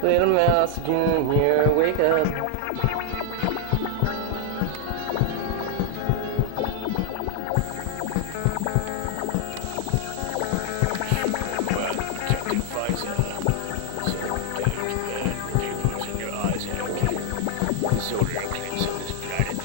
Little Mouse Junior, wake up. Solar eclipse on this planet.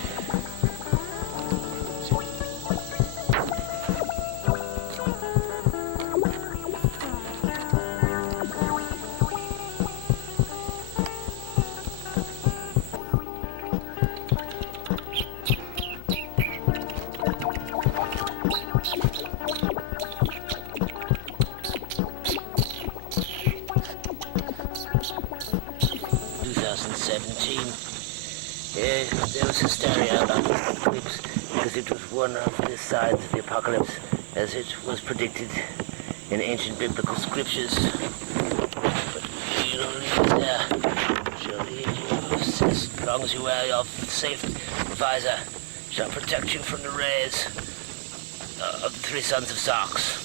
2017. There was hysteria about the eclipse because it was one of the signs of the apocalypse as it was predicted in ancient biblical scriptures. But you don't leave it there. Surely as long as you wear your safe visor, shall protect you from the rays of the three sons of Sarks.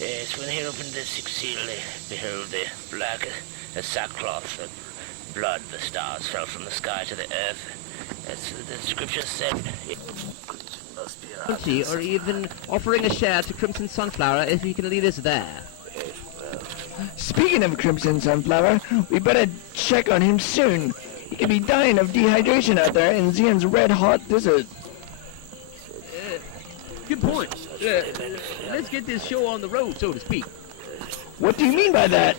Yes, when he opened the sixth seal, they beheld the black as sackcloth, and blood, the stars fell from the sky to the earth. As the scripture said, it must be or even offering a share to Crimson Sunflower if he can lead us there. Speaking of Crimson Sunflower, we better check on him soon. He could be dying of dehydration out there in Zeon's red-hot desert. Good point. Let's get this show on the road, so to speak. What do you mean by that?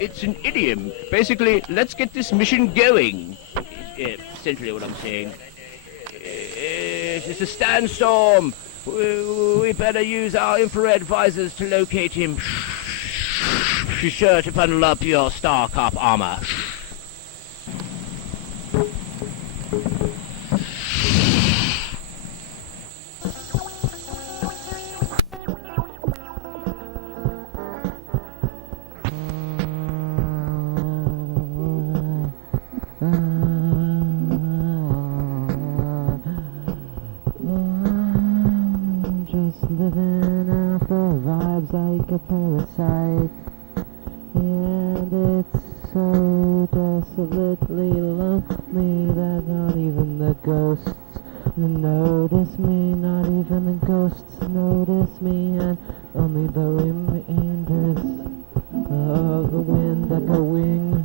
It's an idiom. Basically, let's get this mission going. Essentially what I'm saying. It's a sandstorm. We better use our infrared visors to locate him. Be sure to bundle up your Star Cop armor. Living off the vibes like a parasite, and it's so desolately lonely that not even the ghosts notice me, not even the ghosts notice me, and only the remainders of the wind echoing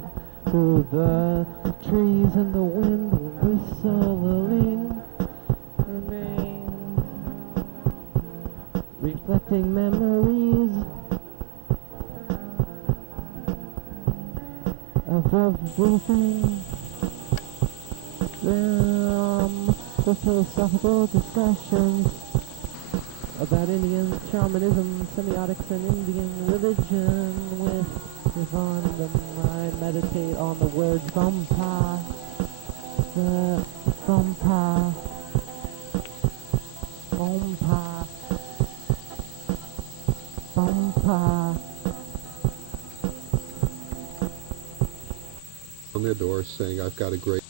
through the trees and the wind whistling remains. Reflecting memories of everything. The philosophical discussions about Indian shamanism, semiotics, and Indian religion with Yvonne. I meditate on the word Vampa, the Vampa, Vampa. On their door saying, I've got a great...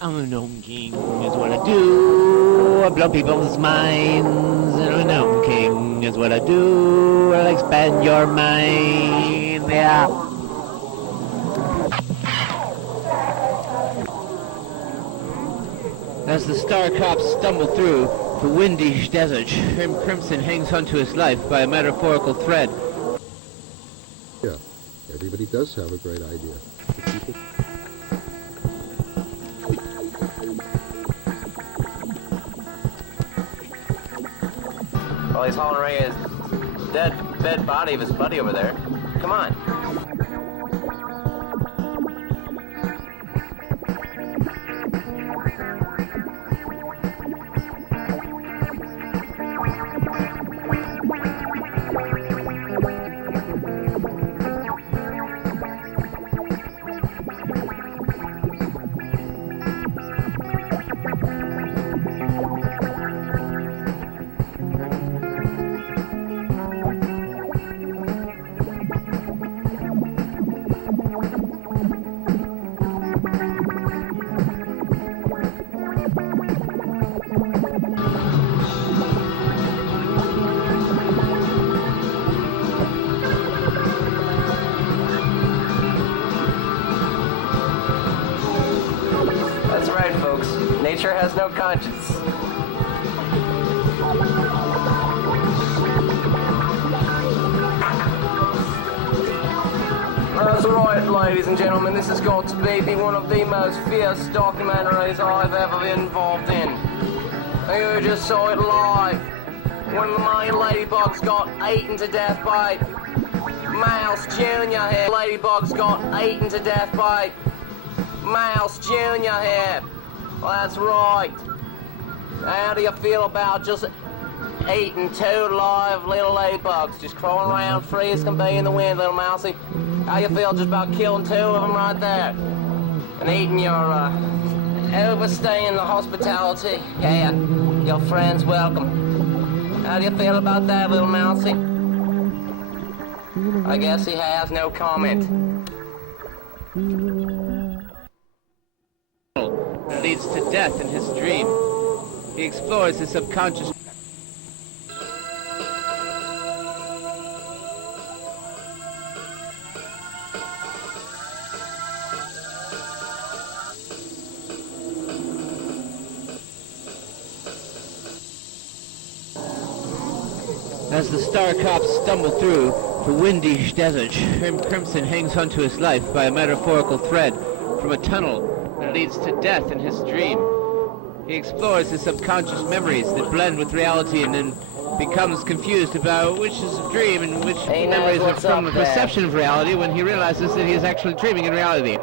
I'm a gnome king, is what I do. I blow people's minds, and a gnome king is what I do. I'll expand your mind, yeah. As the star cops stumble through the windy desert, Crimson hangs onto his life by a metaphorical thread. Yeah, everybody does have a great idea. The people... Well, he's hauling away his dead body of his buddy over there. Come on. Nature has no conscience. That's right, ladies and gentlemen, this has got to be one of the most fierce documentaries I've ever been involved in. You just saw it live. One of the main ladybugs got eaten to death by Mouse Jr. here. Ladybugs got eaten to death by Mouse Jr. here. Well, that's right. How do you feel about just eating two live little ladybugs, just crawling around free as can be in the wind, little mousey? How you feel just about killing two of them right there? And eating your, overstaying the hospitality? Yeah, your friends welcome. How do you feel about that, little mousey? I guess he has no comment. Leads to death in his dream. He explores his subconscious. As the star cops stumble through the windy desert, Crimson hangs onto his life by a metaphorical thread from a tunnel that leads to death in his dream. He explores his subconscious memories that blend with reality and then becomes confused about which is a dream and which memories are from the perception of reality when he realizes that he is actually dreaming in reality.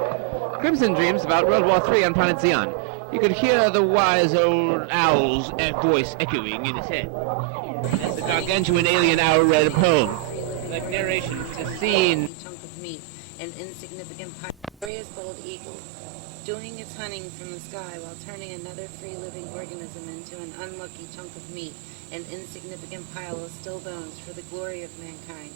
Crimson dreams about World War III on planet Zeon. You could hear the wise old owl's voice echoing in his head. As the gargantuan alien owl read a poem, like narration to scene. Chunk of meat, an insignificant glorious gold eagle, doing its hunting from the sky while turning another free living organism into an unlucky chunk of meat, an insignificant pile of still bones for the glory of mankind.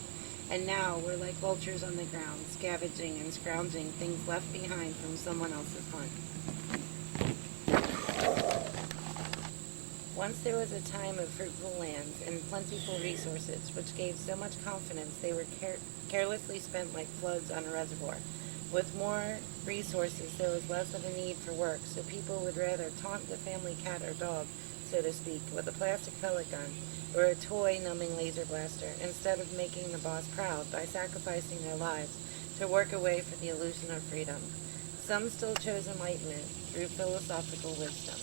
And now we're like vultures on the ground, scavenging and scrounging things left behind from someone else's hunt. Once there was a time of fruitful lands and plentiful resources, which gave so much confidence they were carelessly spent like floods on a reservoir. With more resources, there was less of a need for work, so people would rather taunt the family cat or dog, so to speak, with a plastic pellet gun or a toy numbing laser blaster, instead of making the boss proud by sacrificing their lives to work away for the illusion of freedom. Some still chose enlightenment through philosophical wisdom.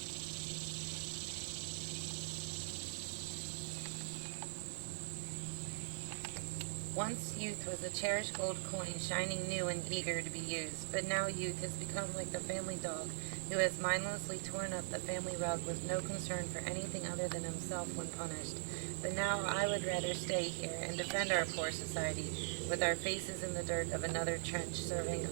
Once youth was a cherished gold coin, shining new and eager to be used, but now youth has become like the family dog, who has mindlessly torn up the family rug with no concern for anything other than himself when punished. But now I would rather stay here and defend our poor society, with our faces in the dirt of another trench, serving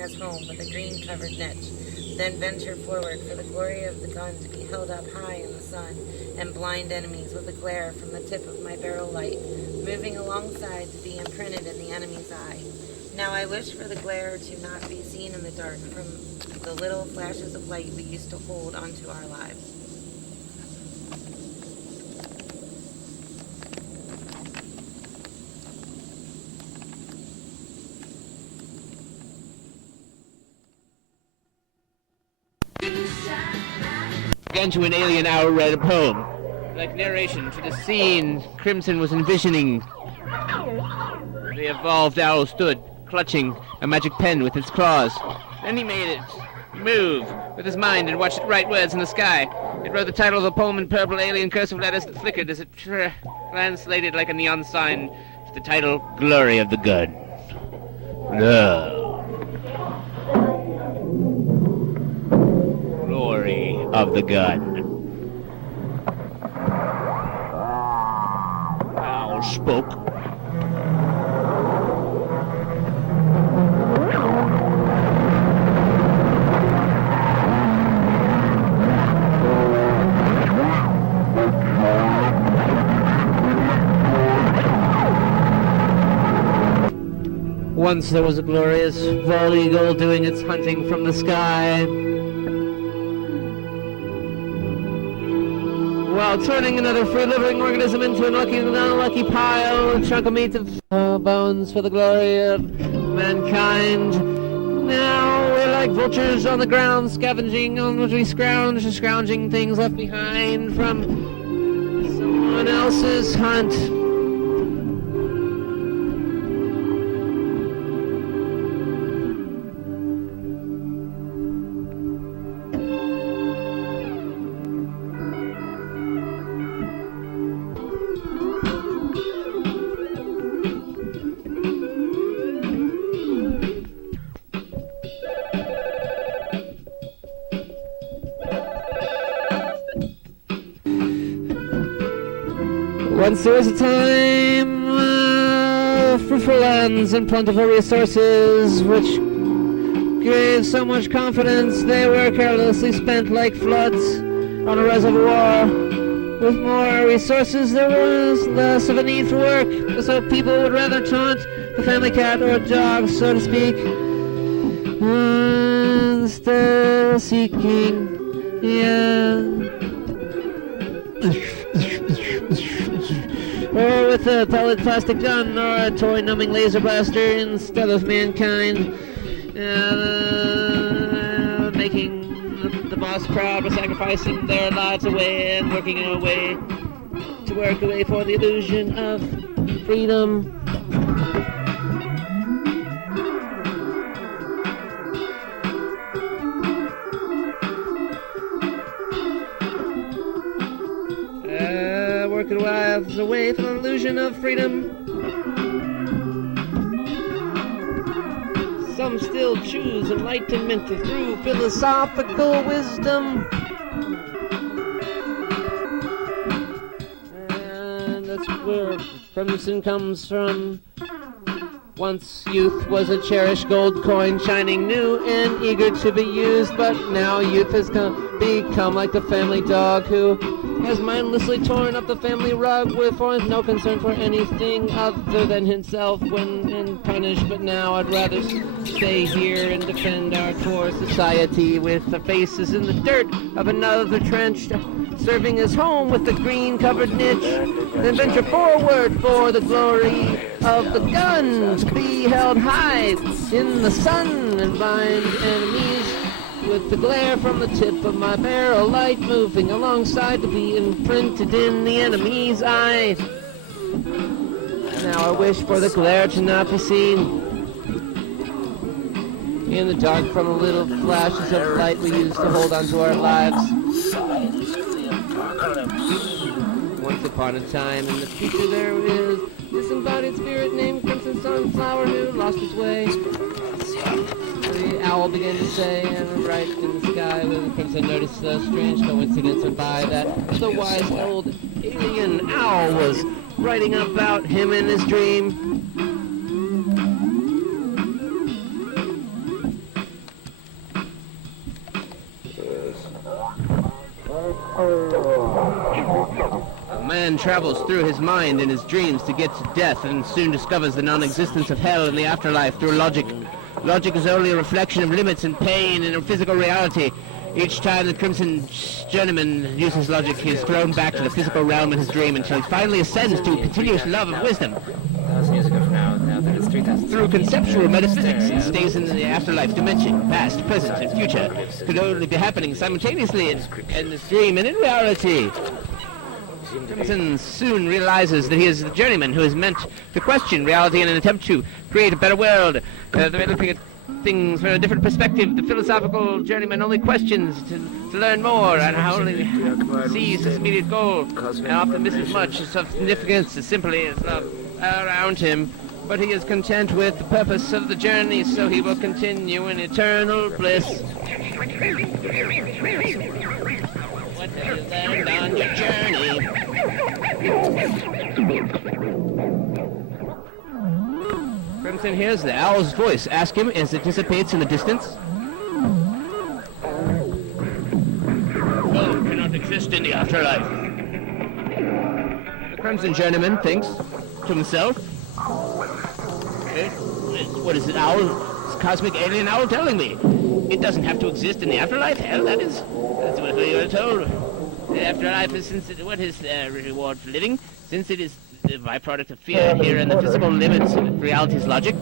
as home with a green-covered niche, than venture forward for the glory of the gun to be held up high in the sun, and blind enemies with a glare from the tip of my barrel light, moving alongside to be imprinted in the enemy's eye. Now I wish for the glare to not be seen in the dark from the little flashes of light we used to hold onto our lives. Gargantuan alien owl read a poem, like narration to the scene Crimson was envisioning. The evolved owl stood, clutching a magic pen with its claws. Then he made it move with his mind and watched it write words in the sky. It wrote the title of the poem in purple alien cursive letters that flickered as it translated like a neon sign to the title, Glory of the Good. No. Glory of the Gun. Owl spoke. Once there was a glorious bald eagle doing its hunting from the sky, while turning another free living organism into an unlucky pile, a chunk of meat of bones for the glory of mankind. Now we're like vultures on the ground, scavenging on what we scrounging things left behind from someone else's hunt. Once there was a time, fruitful lands and plentiful resources, which gave so much confidence they were carelessly spent like floods on a reservoir. With more resources, there was less of a need for work, so people would rather taunt the family cat or dog, so to speak, instead of seeking, or with a pellet plastic gun or a toy numbing laser blaster instead of mankind, making the boss proud by sacrificing their lives away and working away for the illusion of freedom. Working lives away from the illusion of freedom. Some still choose enlightenment through philosophical wisdom. And that's where crimson comes from. Once youth was a cherished gold coin, shining new and eager to be used, but now youth has become like the family dog who has mindlessly torn up the family rug with no concern for anything other than himself when punished. But now I'd rather stay here and defend our poor society with the faces in the dirt of another trench, serving as home with the green-covered niche, then venture forward for the glory of the gun, to be held high in the sun and bind enemies with the glare from the tip of my barrel light, moving alongside to be imprinted in the enemy's eye. Now I wish for the glare to not be seen in the dark from the little flashes of light we use to hold on to our lives. Once upon a time in the future there is disembodied spirit named Crimson Sunflower who lost his way. The owl began to say, and right in the sky with the crimson noticed a strange coincidence went by that the wise old alien owl was writing about him in his dream. A man travels through his mind in his dreams to get to death and soon discovers the non-existence of hell in the afterlife through logic. Logic is only a reflection of limits and pain in a physical reality. Each time the Crimson Journeyman uses logic, he is thrown back to the physical realm in his dream until he finally ascends to continuous love of wisdom. Through conceptual metaphysics, he stays in the afterlife dimension. Past, present, and future could only be happening simultaneously in this dream and in reality. Crimson soon realizes that he is the journeyman who is meant to question reality in an attempt to create a better world. Looking at things from a different perspective, the philosophical journeyman only questions to learn more and only sees his immediate goal and often misses much of significance as simply as love around him. But he is content with the purpose of the journey, so he will continue in eternal bliss. What have you learned on your journey? Crimson hears the owl's voice ask him as it dissipates in the distance. Gold cannot exist in the afterlife. The Crimson Journeyman thinks to himself, what is it, owl? This cosmic alien owl telling me? It doesn't have to exist in the afterlife? Hell, that's what we were told. The afterlife is what is the reward for living? Since it is the byproduct of fear here, and the physical limits of reality's logic.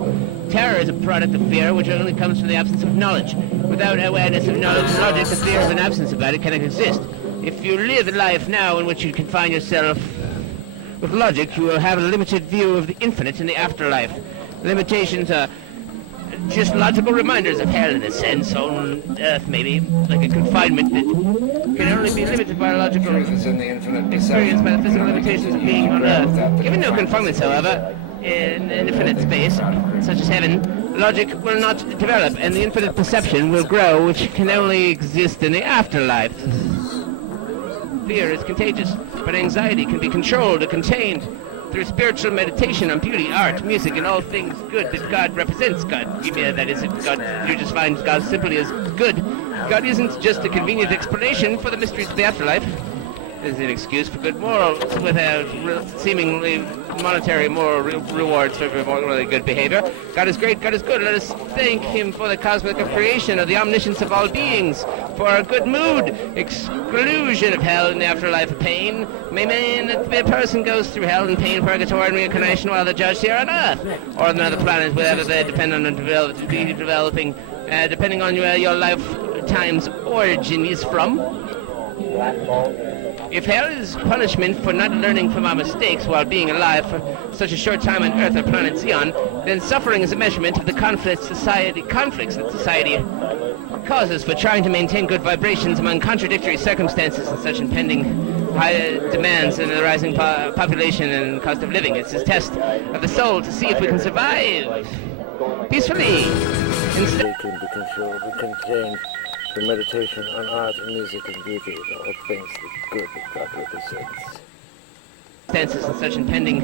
Terror is a product of fear, which only comes from the absence of knowledge. Without awareness of knowledge and logic, the fear of an absence about it cannot exist. If you live a life now in which you confine yourself with logic, you will have a limited view of the infinite in the afterlife. Limitations are just logical reminders of hell, in a sense, on Earth maybe, like a confinement that can only be limited by logical experience by the physical limitations of being on Earth. Given no confinements, however, in infinite space, such as heaven, logic will not develop, and the infinite perception will grow, which can only exist in the afterlife. Fear is contagious, but anxiety can be controlled or contained through spiritual meditation on beauty, art, music, and all things good that God represents. God, that is, God, you just find God simply as good. God isn't just a convenient explanation for the mysteries of the afterlife. It is an excuse for good morals without seemingly monetary moral rewards for morally good behavior. God is great, God is good. Let us thank Him for the cosmic creation of the omniscience of all beings, for our good mood, exclusion of hell and the afterlife of pain. May mean that the person goes through hell and pain, purgatory, and reincarnation while they're judged here on Earth, or on another planet, wherever they depend on developing, depending on where your lifetime's origin is from. If hell is punishment for not learning from our mistakes while being alive for such a short time on Earth or planet Zeon, then suffering is a measurement of the conflicts that society causes for trying to maintain good vibrations among contradictory circumstances and such impending high demands and the rising population and cost of living. It's a test of the soul to see if we can survive peacefully. They can be controlled and contained through meditation on art and music and beauty and all things that good that God represents. And such impending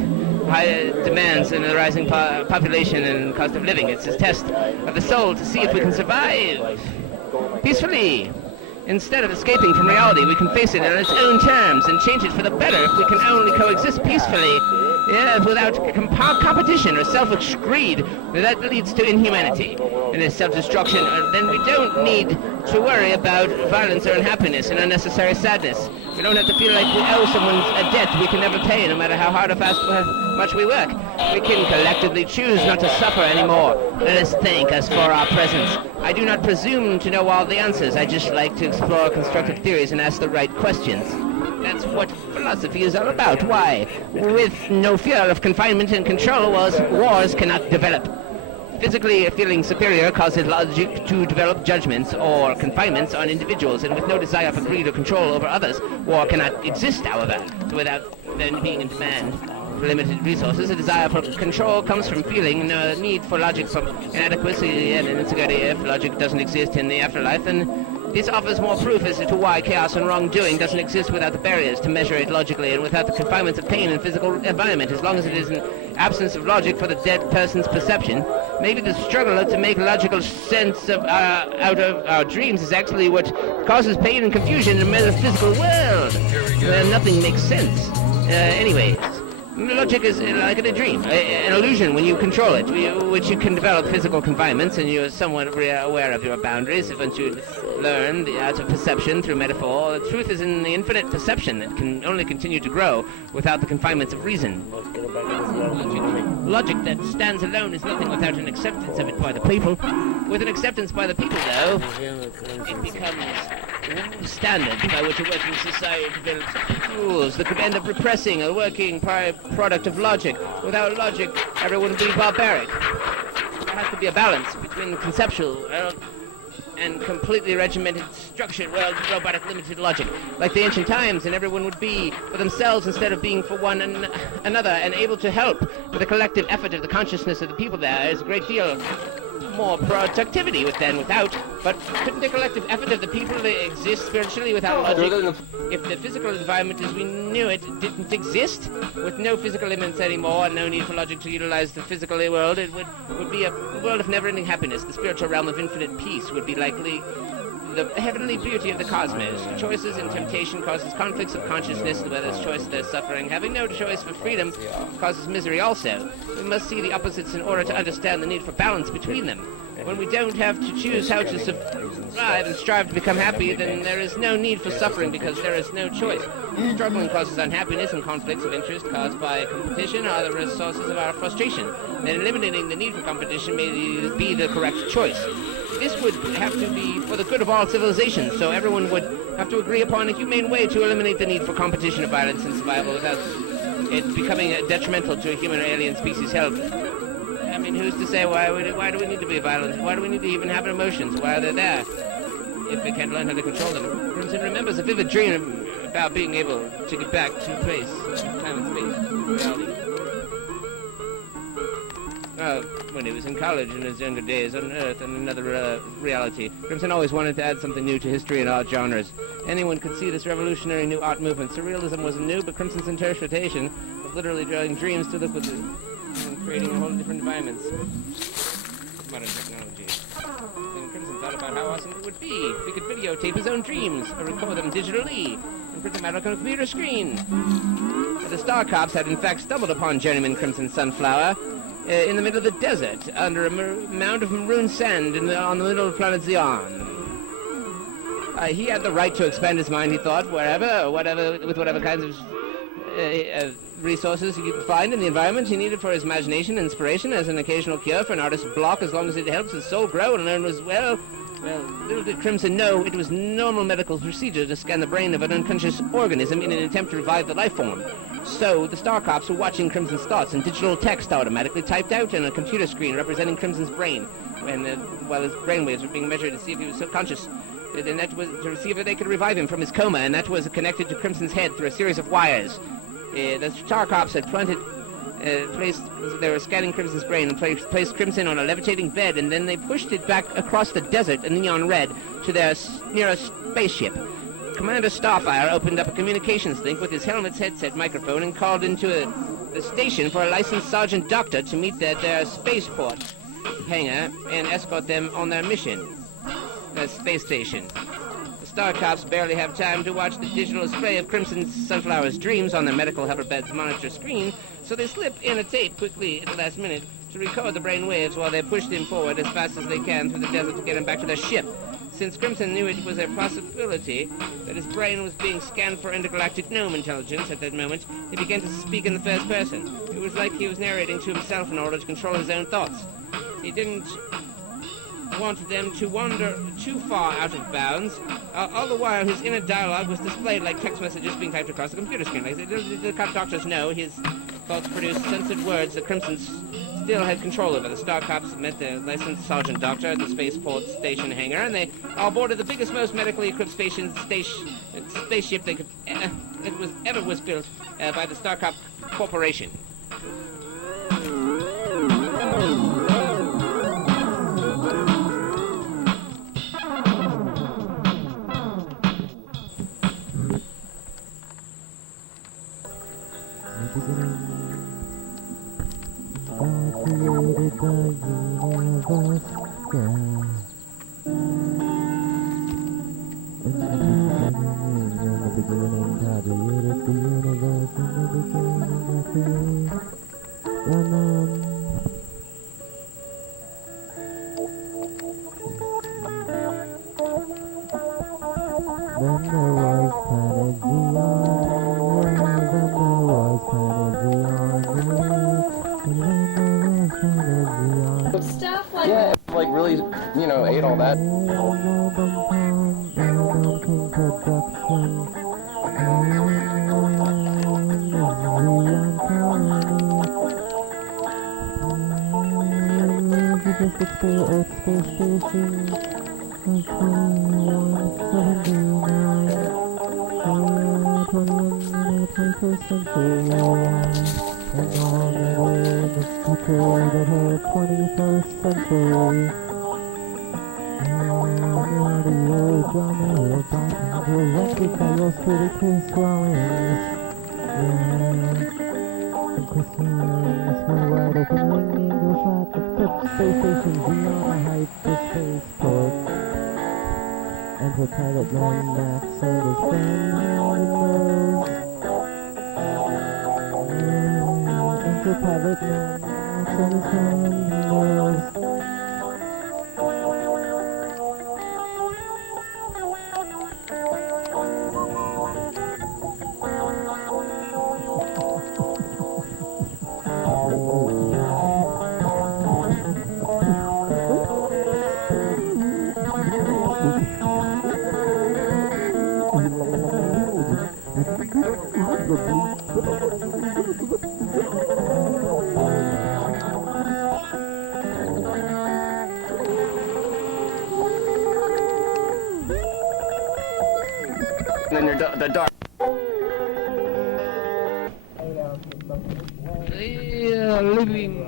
high demands and the rising population and cost of living. It's a test of the soul to see if we can survive peacefully. Instead of escaping from reality, we can face it on its own terms and change it for the better if we can only coexist peacefully. Yes, without competition or selfish greed, that leads to inhumanity and self-destruction. Then we don't need to worry about violence or unhappiness and unnecessary sadness. We don't have to feel like we owe someone a debt we can never pay, no matter how hard or fast much we work. We can collectively choose not to suffer anymore. Let us thank us for our presence. I do not presume to know all the answers. I just like to explore constructive theories and ask the right questions. That's what philosophy is all about. Why? With no fear of confinement and control, wars cannot develop. Physically feeling superior causes logic to develop judgments or confinements on individuals, and with no desire for greed or control over others, war cannot exist, however. So without then being in demand for limited resources, a desire for control comes from feeling a need for logic, from inadequacy and insecurity. If logic doesn't exist in the afterlife, then this offers more proof as to why chaos and wrongdoing doesn't exist without the barriers to measure it logically and without the confinements of pain and physical environment. As long as it is an absence of logic for the dead person's perception, maybe the struggle to make logical sense of out of our dreams is actually what causes pain and confusion in the metaphysical world, where nothing makes sense. Anyways, logic is like in a dream, an illusion when you control it, which you can develop physical confinements, and you're somewhat aware of your boundaries. Once you learn the art of perception through metaphor, the truth is in the infinite perception that can only continue to grow without the confinements of reason. Logic that stands alone is nothing without an acceptance of it by the people. With an acceptance by the people, though, it becomes standard by which a working society develops rules. The command of repressing a working product of logic. Without logic, everyone would be barbaric. There has to be a balance between conceptual and completely regimented structured world, robotic limited logic. Like the ancient times, and everyone would be for themselves instead of being for one another, and able to help with the collective effort of the consciousness of the people there. There's a great deal more productivity without, but couldn't the collective effort of the people exist spiritually without logic? If the physical environment as we knew it didn't exist, with no physical limits anymore and no need for logic to utilize the physical world, it would be a world of never-ending happiness. The spiritual realm of infinite peace would be likely the heavenly beauty of the cosmos. Choices and temptation causes conflicts of consciousness. Where there's choice, there's suffering. Having no choice for freedom causes misery also. We must see the opposites in order to understand the need for balance between them. When we don't have to choose how to survive and strive to become happy, then there is no need for suffering because there is no choice. Struggling causes unhappiness, and conflicts of interest caused by competition are the sources of our frustration. And eliminating the need for competition may be the correct choice. This would have to be for the good of all civilizations, so everyone would have to agree upon a humane way to eliminate the need for competition of violence and survival without it becoming detrimental to a human or alien species' health. I mean, who's to say why do we need to be violent? Why do we need to even have emotions? Why are they there if we can't learn how to control them? Crimson remembers a vivid dream about being able to get back to place, time and space, reality. When he was in college in his younger days on Earth and another reality, Crimson always wanted to add something new to history and art genres. Anyone could see this revolutionary new art movement. Surrealism wasn't new, but Crimson's interpretation of literally drawing dreams to look with it and creating a whole different environments. Modern technology. Then Crimson thought about how awesome it would be if he could videotape his own dreams or record them digitally and print them out on a computer screen. The Star Cops had in fact stumbled upon Journeyman Crimson Sunflower in the middle of the desert, under a mound of maroon sand on the middle of planet Zeon. He had the right to expand his mind, he thought, wherever, or whatever, with whatever kinds of resources he could find in the environment he needed for his imagination and inspiration as an occasional cure for an artist's block, as long as it helps his soul grow and learn as well. Well, little did Crimson know it was normal medical procedure to scan the brain of an unconscious organism in an attempt to revive the life form. So, the Star Cops were watching Crimson's thoughts in digital text automatically typed out on a computer screen representing Crimson's brain, while his brainwaves were being measured to see if he was subconscious. And that was to see if they could revive him from his coma, and that was connected to Crimson's head through a series of wires. The Star Cops had they were scanning Crimson's brain and placed Crimson on a levitating bed, and then they pushed it back across the desert in neon red to their nearest spaceship. Commander Starfire opened up a communications link with his helmet's headset microphone and called into the station for a licensed sergeant doctor to meet at their spaceport hangar and escort them on their mission. The space station. The Star Cops barely have time to watch the digital display of Crimson Sunflower's dreams on their medical hoverbed's monitor screen, so they slip in a tape quickly at the last minute to record the brain waves while they push him forward as fast as they can through the desert to get him back to their ship. Since Crimson knew it was a possibility that his brain was being scanned for intergalactic gnome intelligence at that moment, he began to speak in the first person. It was like he was narrating to himself in order to control his own thoughts. He didn't want them to wander too far out of bounds. All the while, his inner dialogue was displayed like text messages being typed across the computer screen. Like the cop doctors know, his thoughts produced censored words that Crimson still had control over. The Star Cops met the licensed sergeant doctor at the spaceport station hangar, and they all boarded the biggest, most medically equipped spaceship that ever was built by the Star Cop Corporation. Yeah, like really, ate all that. in the dark. Living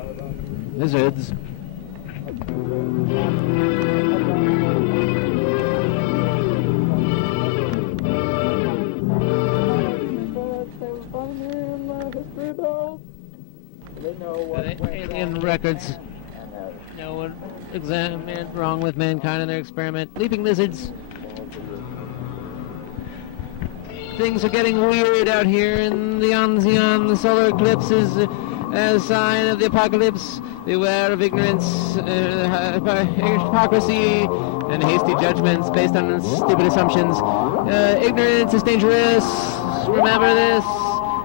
lizards. Alien records. No one examined wrong with mankind in their experiment. Leaping lizards. Things are getting weird out here in the Zeon. The solar eclipse is a sign of the apocalypse. Beware of ignorance, hypocrisy, and hasty judgments based on stupid assumptions. Ignorance is dangerous. Remember this.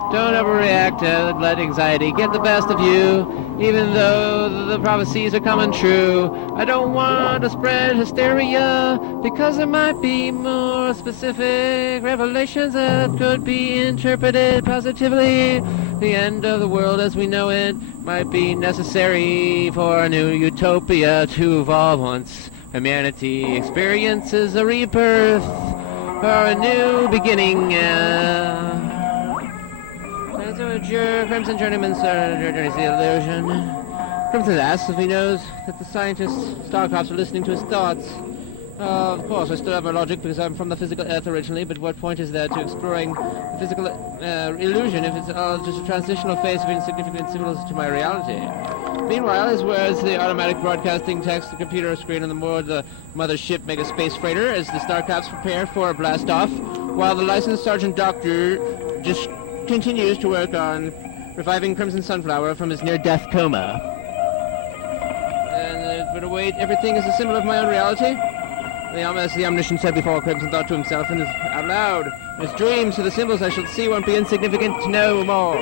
Don't overreact to let anxiety get the best of you, even though the prophecies are coming true. I don't want to spread hysteria, because there might be more specific revelations that could be interpreted positively. The end of the world as we know it might be necessary for a new utopia to evolve once humanity experiences a rebirth or a new beginning. Crimson Journeyman's journey's the illusion. Crimson asks if he knows that the scientists, Starcrops, are listening to his thoughts. Of course, I still have my logic because I'm from the physical earth originally, but what point is there to exploring the physical illusion if it's all just a transitional phase of insignificant symbols to my reality? Meanwhile, as well as the automatic broadcasting text, the computer screen on the board, the mothership mega space freighter, as the Starcrafts prepare for a blast-off, while the licensed Sergeant Doctor just continues to work on reviving Crimson Sunflower from his near-death coma. But wait, everything is a symbol of my own reality? As the Omniscient said before, Crimson thought to himself and out loud, in his dreams, so the symbols I shall see won't be insignificant no more.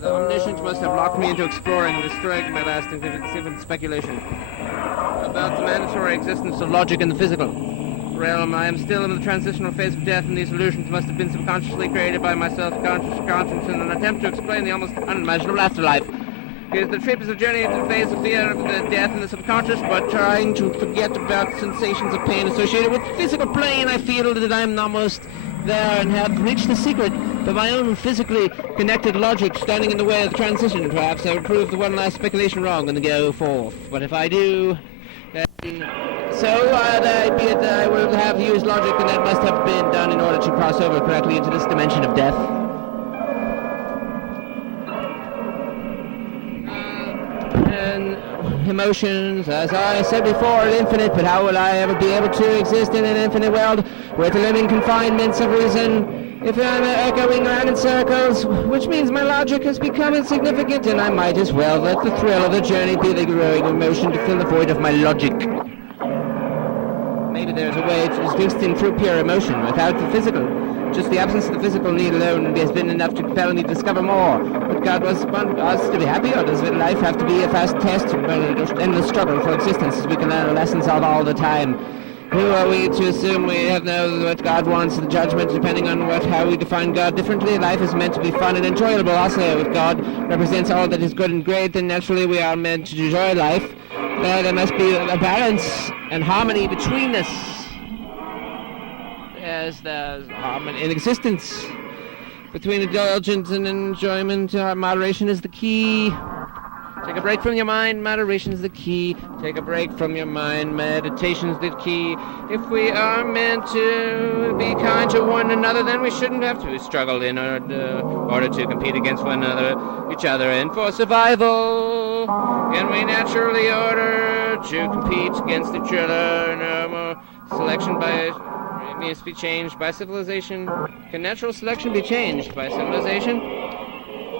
The Omniscient must have locked me into exploring and destroying my last insignificant speculation about the mandatory existence of logic in the physical realm. I am still in the transitional phase of death, and these illusions must have been subconsciously created by my self-conscious conscience in an attempt to explain the almost unimaginable afterlife. Because the trip is a journey into the phase of fear of the death in the subconscious, but trying to forget about sensations of pain associated with the physical plane. I feel that I'm almost there and have reached the secret, but my own physically connected logic standing in the way of the transition. Perhaps I will prove the one last speculation wrong and go forth. But if I do, I will have used logic, and that must have been done in order to cross over correctly into this dimension of death. And emotions, as I said before, are infinite, but how will I ever be able to exist in an infinite world with the living confinements of reason if I'm echoing around in circles, which means my logic has become insignificant, and I might as well let the thrill of the journey be the growing emotion to fill the void of my logic. Maybe there's a way to exist in true pure emotion without the physical. Just the absence of the physical need alone has been enough to compel me to discover more. But God want us to be happy, or does life have to be a fast test, just endless struggle for existence as we can learn lessons of all the time? Who are we to assume we have know what God wants, the judgment, depending on how we define God differently? Life is meant to be fun and enjoyable also. If God represents all that is good and great, then naturally we are meant to enjoy life. There must be a balance and harmony between us. As there's harmony in existence between indulgence and enjoyment. Moderation is the key. Take a break from your mind. Moderation is the key. Take a break from your mind. Meditation is the key. If we are meant to be kind to one another, then we shouldn't have to struggle in order to compete against each other, and for survival. And we naturally order to compete against each other. No more selection needs to be changed by civilization. Can natural selection be changed by civilization?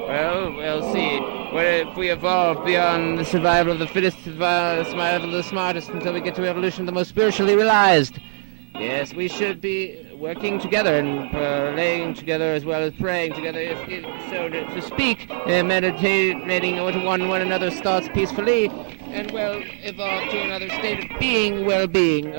Well, we'll see. What if we evolve beyond the survival of the fittest, survival of the smartest, until we get to evolution the most spiritually realized? Yes, we should be working together and praying together as well as praying together, if so to speak, meditating with one another's thoughts peacefully. and well evolved to another state of being, well-being,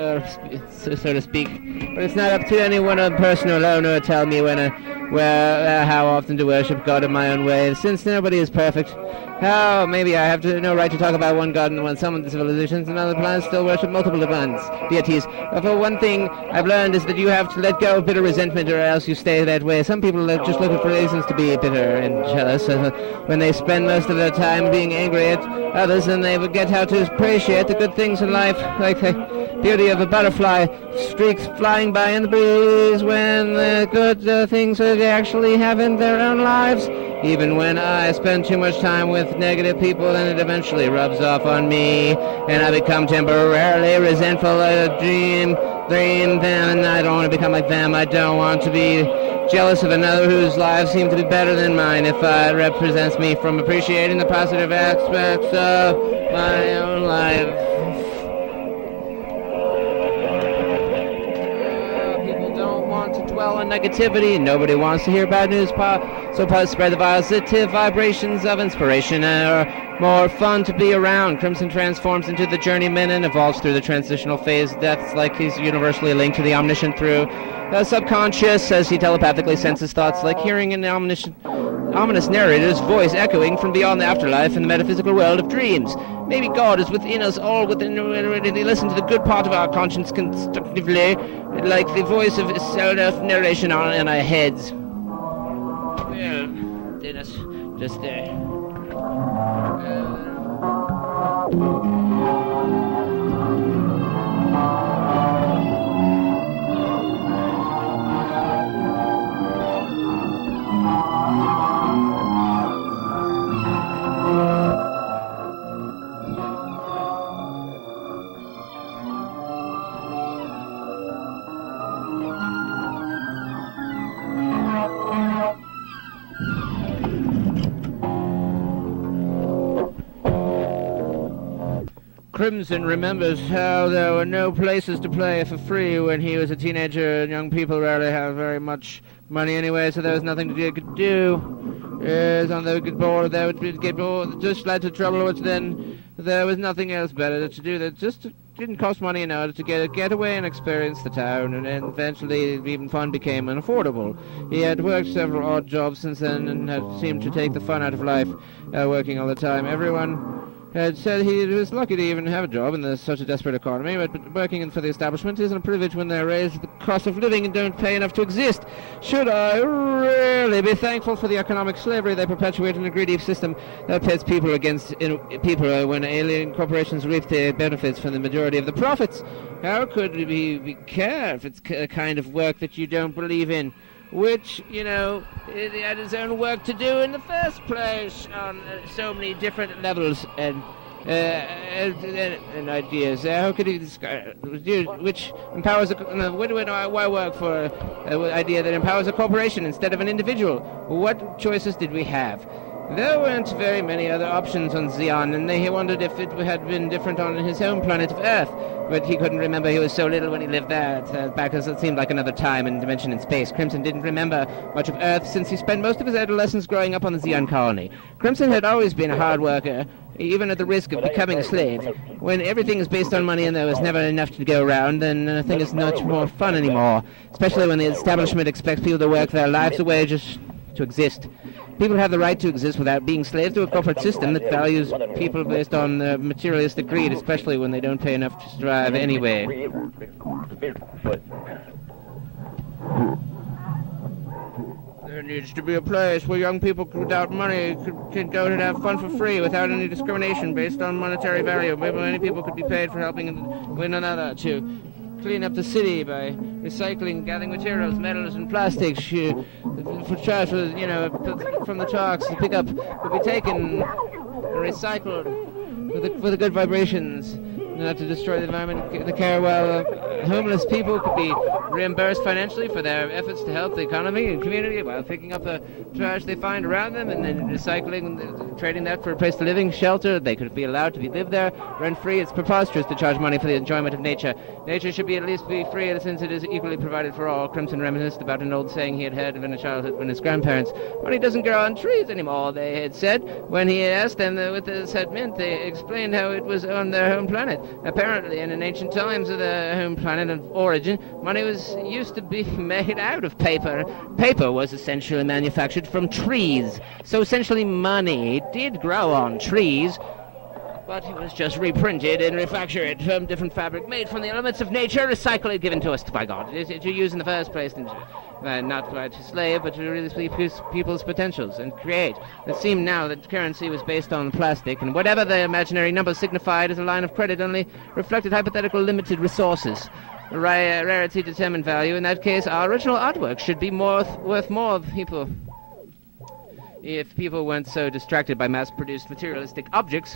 so to speak. But it's not up to any one person alone to tell me how often to worship God in my own way, since nobody is perfect. How maybe I have no right to talk about one God and some of the civilizations and other planets still worship multiple divines, deities. For one thing I've learned is that you have to let go of bitter resentment or else you stay that way. Some people are just looking for reasons to be bitter and jealous when they spend most of their time being angry at others, and they forget how to appreciate the good things in life, like the beauty of a butterfly streaks flying by in the breeze when the good things that they actually have in their own lives. Even when I spend too much time with negative people, then it eventually rubs off on me, and I become temporarily resentful of dream them, and I don't want to become like them. I don't want to be jealous of another whose lives seem to be better than mine if it represents me from appreciating the positive aspects of my own life. Dwell on negativity. Nobody wants to hear bad news, so spread the positive vibrations of inspiration or more fun to be around. Crimson transforms into the journeyman and evolves through the transitional phase. That's like he's universally linked to the omniscient through the subconscious, as he telepathically senses thoughts, like hearing an ominous narrator's voice echoing from beyond the afterlife in the metaphysical world of dreams. Maybe God is within us all, within they listen to the good part of our conscience constructively, like the voice of self-narration in our heads. Well, Dennis, just there. Crimson remembers how there were no places to play for free when he was a teenager, and young people rarely have very much money anyway, so there was nothing they could do. Yes, on the board, they would get bored, just led to trouble, which then there was nothing else better to do. That just didn't cost money in order to get away and experience the town, and then eventually even fun became unaffordable. He had worked several odd jobs since then and had seemed to take the fun out of life, working all the time. Everyone had said he was lucky to even have a job in such a desperate economy, but working for the establishment isn't a privilege when they raise the cost of living and don't pay enough to exist. Should I really be thankful for the economic slavery they perpetuate in a greedy system that pits people against people when alien corporations reap the benefits from the majority of the profits? How could we care if it's a kind of work that you don't believe in? Which, he had his own work to do in the first place on so many different levels and ideas. How could he describe which empowers why work for an idea that empowers a corporation instead of an individual? What choices did we have? There weren't very many other options on Zeon, and he wondered if it had been different on his home planet of Earth. But he couldn't remember. He was so little when he lived there, back as it seemed like another time and dimension in space. Crimson didn't remember much of Earth since he spent most of his adolescence growing up on the Zeon Colony. Crimson had always been a hard worker, even at the risk of becoming a slave. When everything is based on money and there was never enough to go around, then nothing is much more fun anymore, especially when the establishment expects people to work their lives away just to exist. People have the right to exist without being slaves to a corporate system that values people based on materialistic greed, especially when they don't pay enough to strive anyway. There needs to be a place where young people without money can go and have fun for free without any discrimination based on monetary value. Maybe many people could be paid for helping one another to clean up the city by recycling, gathering materials, metals, and plastics for trash, from the trucks to pick up, could be taken and recycled for the good vibrations. not to destroy the environment, the care while homeless people could be reimbursed financially for their efforts to help the economy and community while picking up the trash they find around them and then recycling and trading that for a place to living, shelter. They could be allowed to live there rent-free. It's preposterous to charge money for the enjoyment of nature. Nature should be at least be free since it is equally provided for all. Crimson reminisced about an old saying he had heard in a childhood when his grandparents, money doesn't grow on trees anymore, they had said. When he asked them what this had meant, they explained how it was on their home planet. Apparently, in ancient times of the home planet of origin, money used to be made out of paper. Paper was essentially manufactured from trees. So essentially money did grow on trees, but it was just reprinted and refactored from different fabric made from the elements of nature, recycled, given to us by God to use in the first place, and not to slave, but to really use people's potentials and create. It seemed now that currency was based on plastic, and whatever the imaginary number signified as a line of credit only reflected hypothetical limited resources. Rarity determined value. In that case, our original artwork should be worth more people. If people weren't so distracted by mass-produced materialistic objects,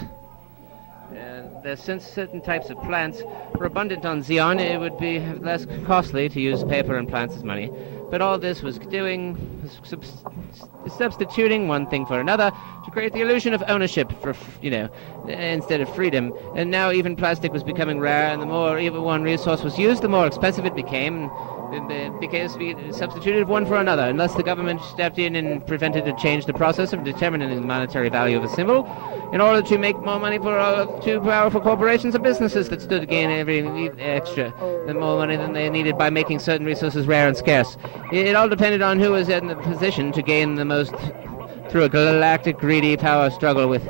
since certain types of plants were abundant on Zeon, it would be less costly to use paper and plants as money. But all this was substituting one thing for another to create the illusion of ownership for, instead of freedom. And now even plastic was becoming rare, and the more even one resource was used, the more expensive it became. Because we substituted one for another, unless the government stepped in and prevented or changed the process of determining the monetary value of a symbol in order to make more money for two powerful corporations or businesses that stood to gain every extra and more money than they needed by making certain resources rare and scarce. It all depended on who was in the position to gain the most through a galactic greedy power struggle with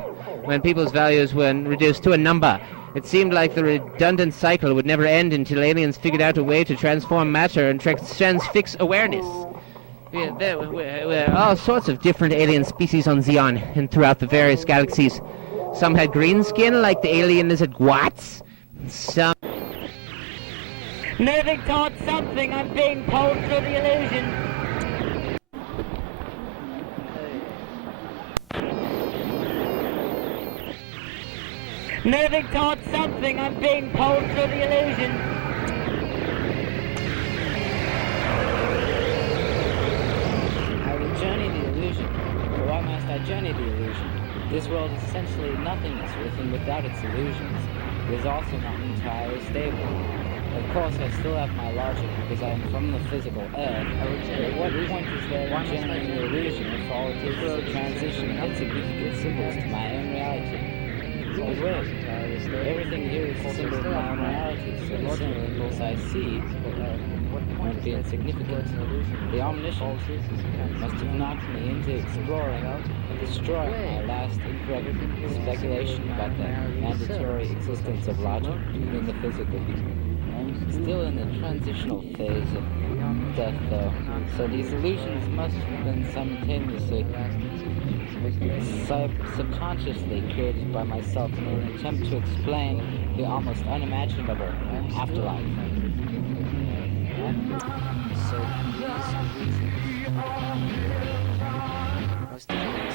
when people's values were reduced to a number. It seemed like the redundant cycle would never end until aliens figured out a way to transform matter and transfix awareness. There were all sorts of different alien species on Zeon and throughout the various galaxies. Some had green skin, like the alien lizard Gwats. Some... Moving towards something, I'm being pulled through the illusion. Moving towards something, I'm being pulled through the illusion. I will journey the illusion. But why must I journey the illusion? This world is essentially nothingness with and without its illusions. It is also not entirely stable. Of course, I still have my logic because I am from the physical earth. But what point is there in journeying the illusion if all it is a transition of insignificant symbols to my own reality? Everything here is a symbol of my own reality, so the symbols I see won't be insignificant. The omniscient must have knocked me into exploring and destroying my last incorrect speculation about the mandatory existence of logic in the physical. Still in the transitional phase of death, though, so these illusions must have been simultaneously subconsciously created by myself in an attempt to explain the almost unimaginable afterlife. So these illusions must have been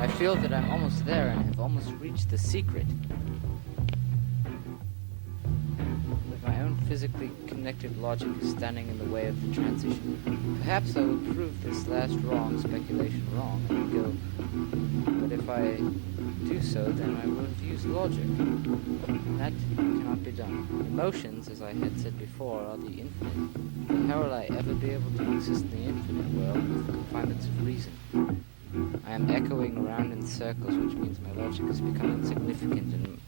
I feel that I'm almost there and have almost reached the secret. But my own physically connected logic is standing in the way of the transition. Perhaps I will prove this last wrong speculation wrong and go, but if I do so, then I will have used logic. That cannot be done. Emotions, as I had said before, are the infinite. But how will I ever be able to exist in the infinite world with the confinements of reason? I am echoing around in circles, which means my logic has become insignificant, and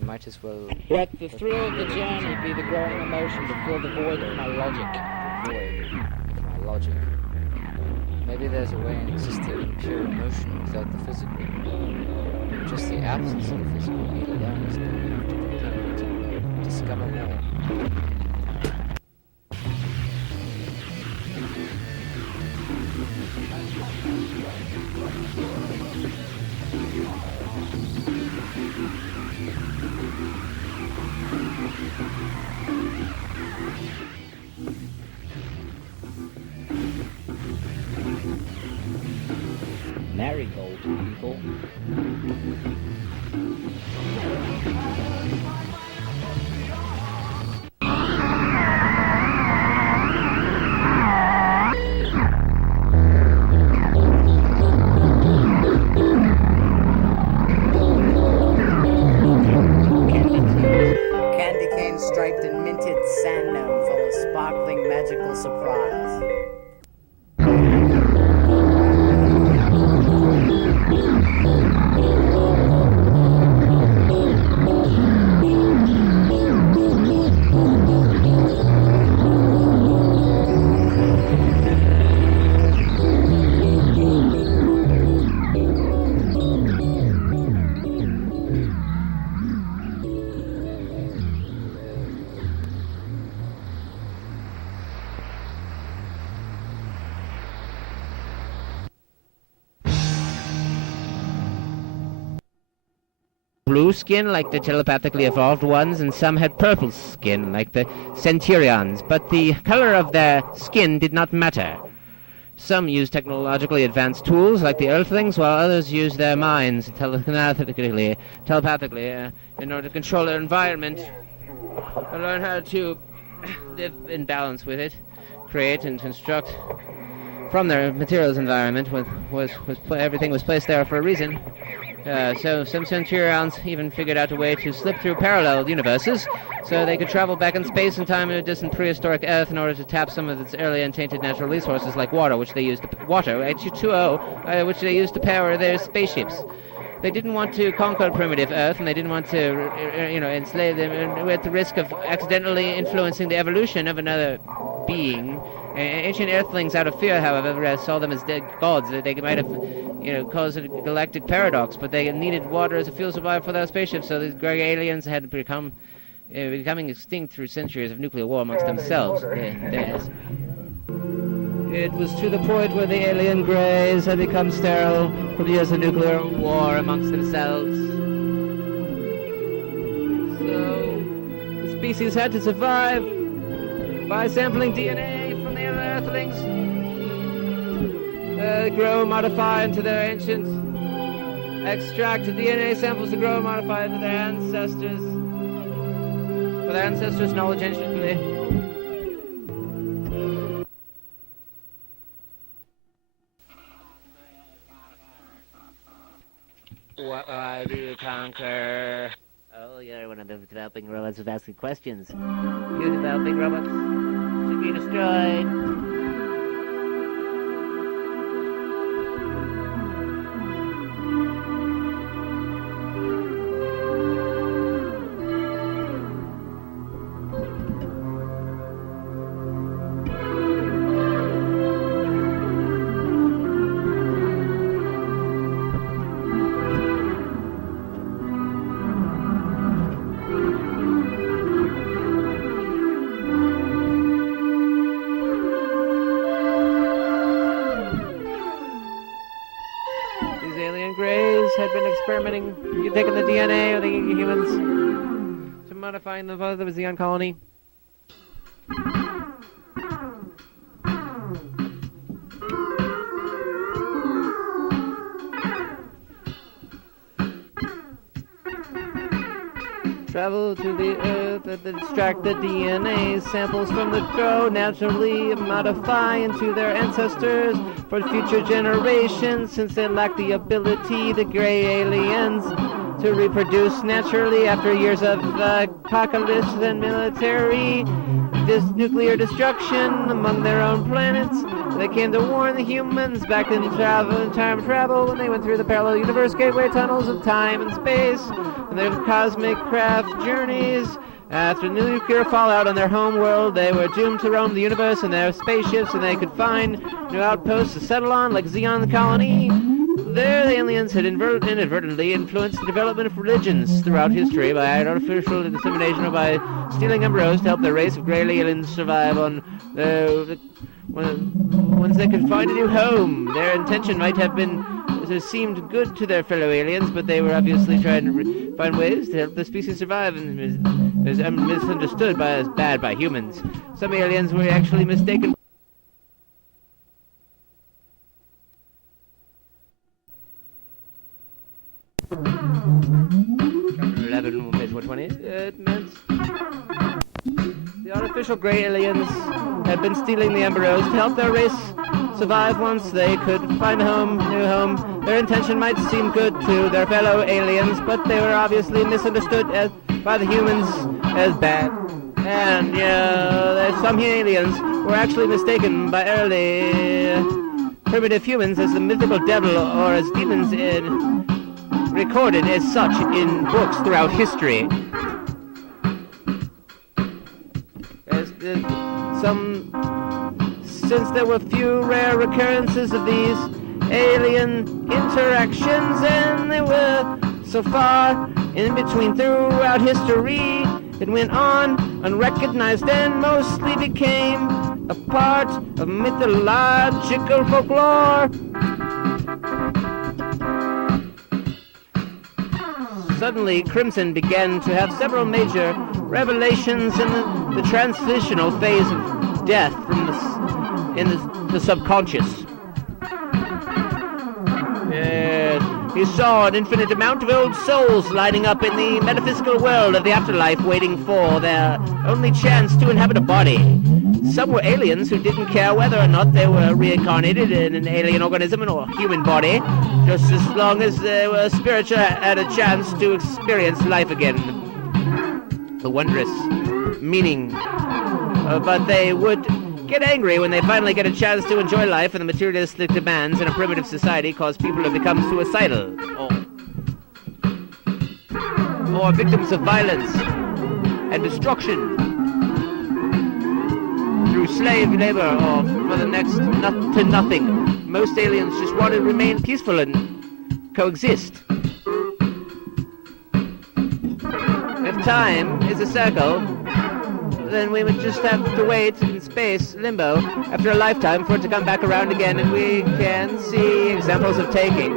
I might as well... Let the thrill of the journey be the growing emotion to fill the void of my logic. The void of my logic. Maybe there's a way in existing in pure emotion without the physical. just the absence of physical aliens to discover more. Marigold people. Candy cane striped and minted sand gnome full of sparkling magical surprise. Blue skin like the telepathically evolved ones, and some had purple skin like the Centurions, but the color of their skin did not matter. Some used technologically advanced tools like the Earthlings, while others used their minds telepathically in order to control their environment and learn how to live in balance with it, create and construct from their materials environment. Everything was placed there for a reason. So some Centurions even figured out a way to slip through parallel universes so they could travel back in space and time in a distant prehistoric Earth in order to tap some of its early untainted natural resources like water, which they used to H2O, which they used to power their spaceships. They didn't want to conquer primitive Earth, and they didn't want to, enslave them at the risk of accidentally influencing the evolution of another being. Ancient Earthlings, out of fear, however, saw them as dead gods. They might have, caused a galactic paradox, but they needed water as a fuel supply for their spaceships, so these Greg aliens had becoming extinct through centuries of nuclear war amongst themselves. Theirs. It was to the point where the alien Greys had become sterile from years of nuclear war amongst themselves. So, the species had to survive by sampling DNA from the Earthlings, grow, modify into their ancient, extract DNA samples to grow and modify into their ancestors, for their ancestors' knowledge anciently. What will I do to conquer? Oh, you're one of the developing robots who's asking questions. You developing robots should be destroyed. Experimenting, taking the DNA of the humans to modifying the Zeon Colony. Travel to the Earth and extract the DNA samples from the grow, naturally modify into their ancestors for future generations, since they lack the ability, the gray aliens, to reproduce naturally after years of apocalypse and military nuclear destruction among their own planets. They came to warn the humans back in time travel when they went through the parallel universe gateway tunnels of time and space, and their cosmic craft journeys. After nuclear fallout on their home world, they were doomed to roam the universe in their spaceships, and they could find new outposts to settle on, like Zeon Colony. There, the aliens had inadvertently influenced the development of religions throughout history by artificial dissemination or by stealing embryos to help their race of gray aliens survive on once they could find a new home. Their intention might have been seemed good to their fellow aliens, but they were obviously trying to find ways to help the species survive, and is misunderstood as bad by humans. Some aliens were actually mistaken. 11, page 120. It meant the artificial gray aliens had been stealing the embryos to help their race survive once they could find a new home. Their intention might seem good to their fellow aliens, but they were obviously misunderstood by the humans as bad. And some aliens were actually mistaken by early primitive humans as the mythical devil or as demons recorded as such in books throughout history. Since there were few rare recurrences of these alien interactions, and they were so far in between throughout history, it went on unrecognized and mostly became a part of mythological folklore. Suddenly, Crimson began to have several major revelations in the transitional phase of death from the subconscious. He saw an infinite amount of old souls lining up in the metaphysical world of the afterlife, waiting for their only chance to inhabit a body. Some were aliens who didn't care whether or not they were reincarnated in an alien organism or human body, just as long as they were spiritual, had a chance to experience life again. The wondrous meaning. But they would get angry when they finally get a chance to enjoy life, and the materialistic demands in a primitive society cause people to become suicidal or victims of violence and destruction through slave labor or for the next to nothing. Most aliens just want to remain peaceful and coexist. If time is a circle, then we would just have to wait in space, limbo, after a lifetime for it to come back around again, and we can see examples of talking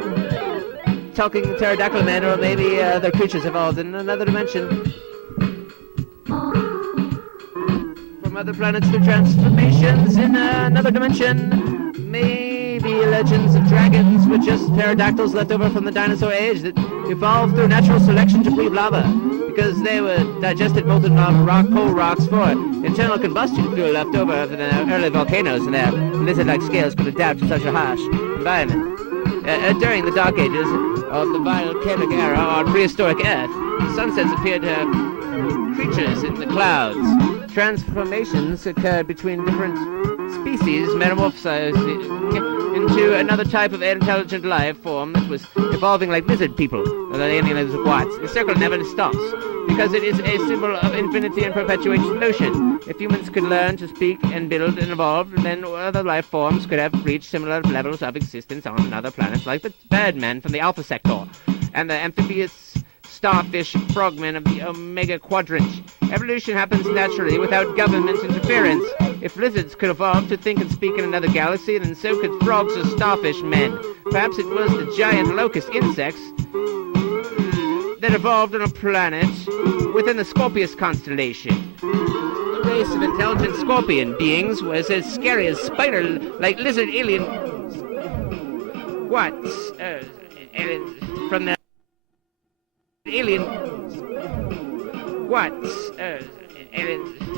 pterodactyl men, or maybe other creatures evolved in another dimension. From other planets through transformations in another dimension. Maybe legends of dragons were just pterodactyls left over from the dinosaur age that evolved through natural selection to breathe lava, because they were digested molten coal rocks for internal combustion fuel left over from the early volcanoes, and their lizard-like scales could adapt to such a harsh environment. During the dark ages of the volcanic era on prehistoric Earth, sunsets appeared to have creatures in the clouds. Transformations occurred between different species, metamorphosizing into another type of intelligent life form that was evolving like lizard people, or the aliens of Watts. The circle never stops, because it is a symbol of infinity and perpetuating motion. If humans could learn to speak and build and evolve, then other life forms could have reached similar levels of existence on other planets, like the birdmen from the Alpha Sector, and the amphibious starfish frogmen of the Omega Quadrant. Evolution happens naturally without government interference. If lizards could evolve to think and speak in another galaxy, then so could frogs or starfish men. Perhaps it was the giant locust insects that evolved on a planet within the Scorpius constellation. The race of intelligent scorpion beings was as scary as spider-like lizard aliens. Aliens from the aliens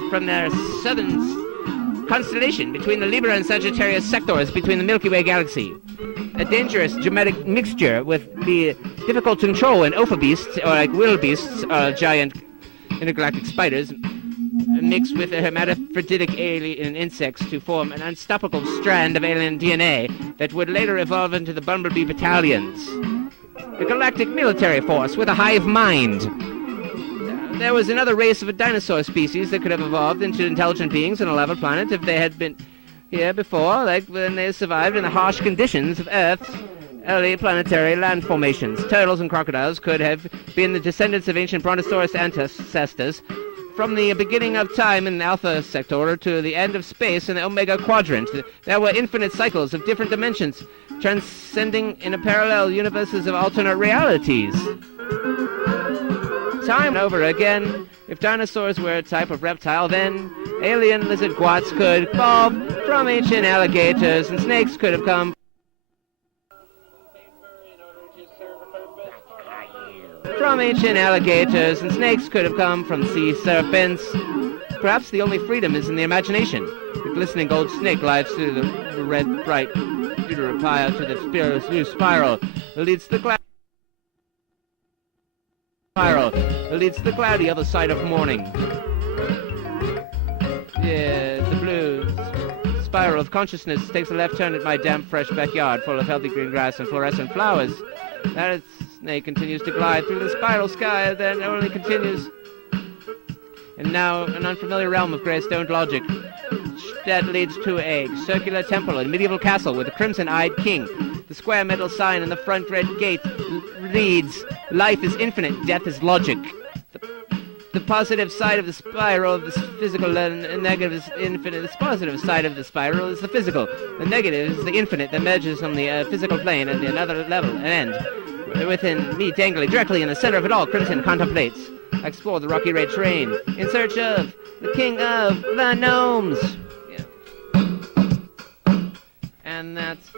from their southern constellation between the Libra and Sagittarius sectors between the Milky Way galaxy. A dangerous genetic mixture with the difficult to control and beasts, or like wildebeests, giant intergalactic spiders, mixed with a hermaphroditic alien insects to form an unstoppable strand of alien DNA that would later evolve into the Bumblebee battalions. A galactic military force with a hive mind. There was another race of a dinosaur species that could have evolved into intelligent beings on a level planet if they had been here before, like when they survived in the harsh conditions of Earth. early planetary land formations. Turtles and crocodiles could have been the descendants of ancient brontosaurus ancestors from the beginning of time in the Alpha Sector to the end of space in the Omega Quadrant. There were infinite cycles of different dimensions, transcending in a parallel universes of alternate realities. Time and over again, if dinosaurs were a type of reptile, then alien lizard guats could evolve from ancient alligators, and snakes could have come from ancient alligators, and snakes could have come from sea serpents. Perhaps the only freedom is in the imagination. The glistening gold snake glides through the red, bright deuteropia to the new spiral that leads to the cloudy other side of morning. Yeah, the blue spiral of consciousness takes a left turn at my damp, fresh backyard full of healthy green grass and fluorescent flowers. That snake continues to glide through the spiral sky, then only continues. And now an unfamiliar realm of grey-stoned logic that leads to a circular temple, a medieval castle with a crimson-eyed king. The square metal sign in the front red gate reads, "Life is infinite, death is logic." The positive side of the spiral of the physical and negative is infinite. The positive side of the spiral is the physical. The negative is the infinite that merges on the physical plane at another level, an end. Within me, dangling directly in the center of it all, Crimson contemplates. I explore the rocky red terrain in search of the king of the gnomes. Yeah. And that's...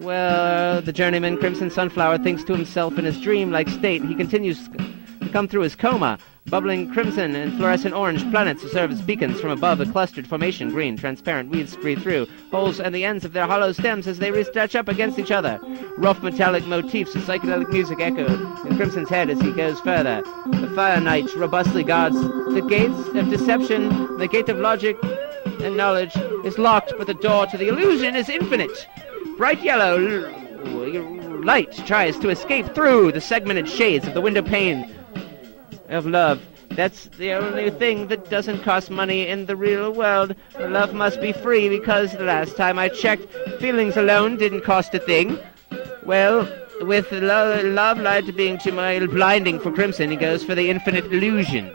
Well, the journeyman Crimson Sunflower thinks to himself in his dream-like state. He continues to come through his coma. Bubbling crimson and fluorescent orange planets serve as beacons from above a clustered formation. Green, transparent weeds breathe through holes and the ends of their hollow stems as they stretch up against each other. Rough metallic motifs of psychedelic music echo in Crimson's head as he goes further. The Fire Knight robustly guards the gates of deception. The gate of logic and knowledge is locked, but the door to the illusion is infinite. Bright yellow light tries to escape through the segmented shades of the window pane of love. That's the only thing that doesn't cost money in the real world. Love must be free, because the last time I checked, feelings alone didn't cost a thing. Well, with love light being too blinding for Crimson, he goes for the infinite illusion.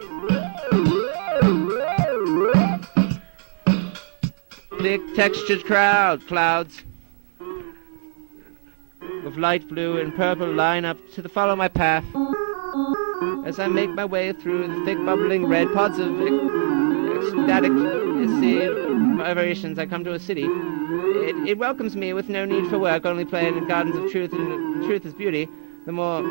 Thick textured clouds of light blue and purple line up to follow my path. As I make my way through the thick bubbling red pods of ecstatic vibrations, I come to a city. It welcomes me with no need for work, only playing in gardens of truth, and truth is beauty. The more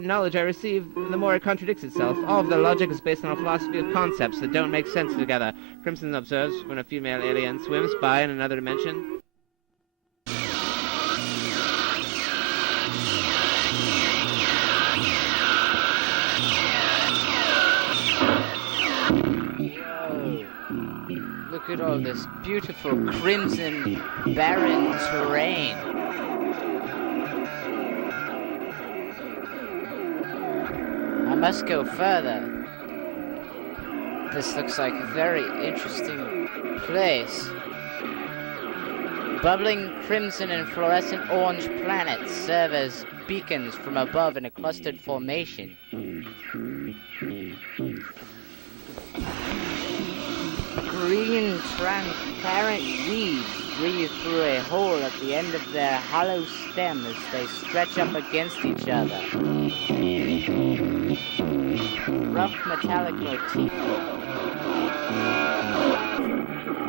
knowledge I receive, the more it contradicts itself. All of the logic is based on a philosophy of concepts that don't make sense together. Crimson observes when a female alien swims by in another dimension. Look at all this beautiful crimson barren terrain. I must go further. This looks like a very interesting place. Bubbling crimson and fluorescent orange planets serve as beacons from above in a clustered formation. Green, transparent weeds breathe through a hole at the end of their hollow stem as they stretch up against each other. Rough metallic motif.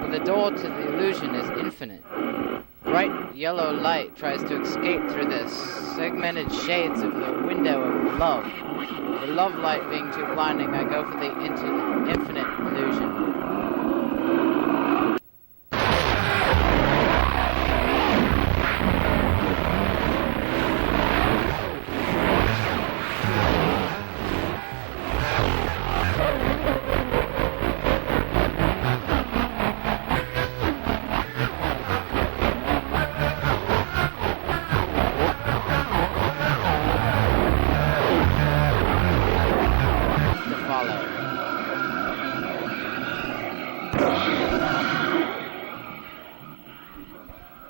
But the door to the illusion is infinite. Bright yellow light tries to escape through the segmented shades of the window of love. The love light being too blinding, I go for the infinite illusion.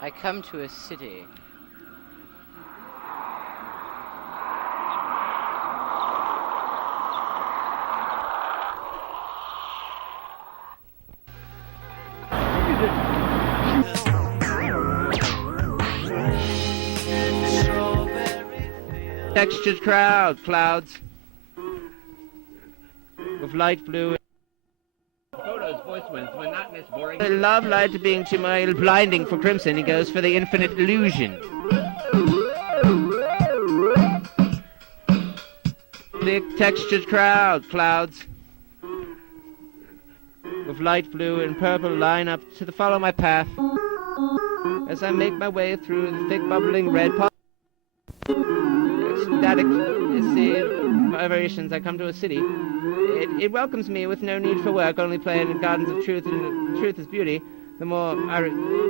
I come to a city textured clouds of light blue. Photos, voice winds, monotonous, boring. The love light being too blinding for Crimson, he goes for the infinite illusion. Thick textured clouds of light blue and purple line up to follow my path as I make my way through the thick bubbling red ecstatic vibrations. I come to a city. It welcomes me with no need for work, only playing in gardens of truth, and truth is beauty. The more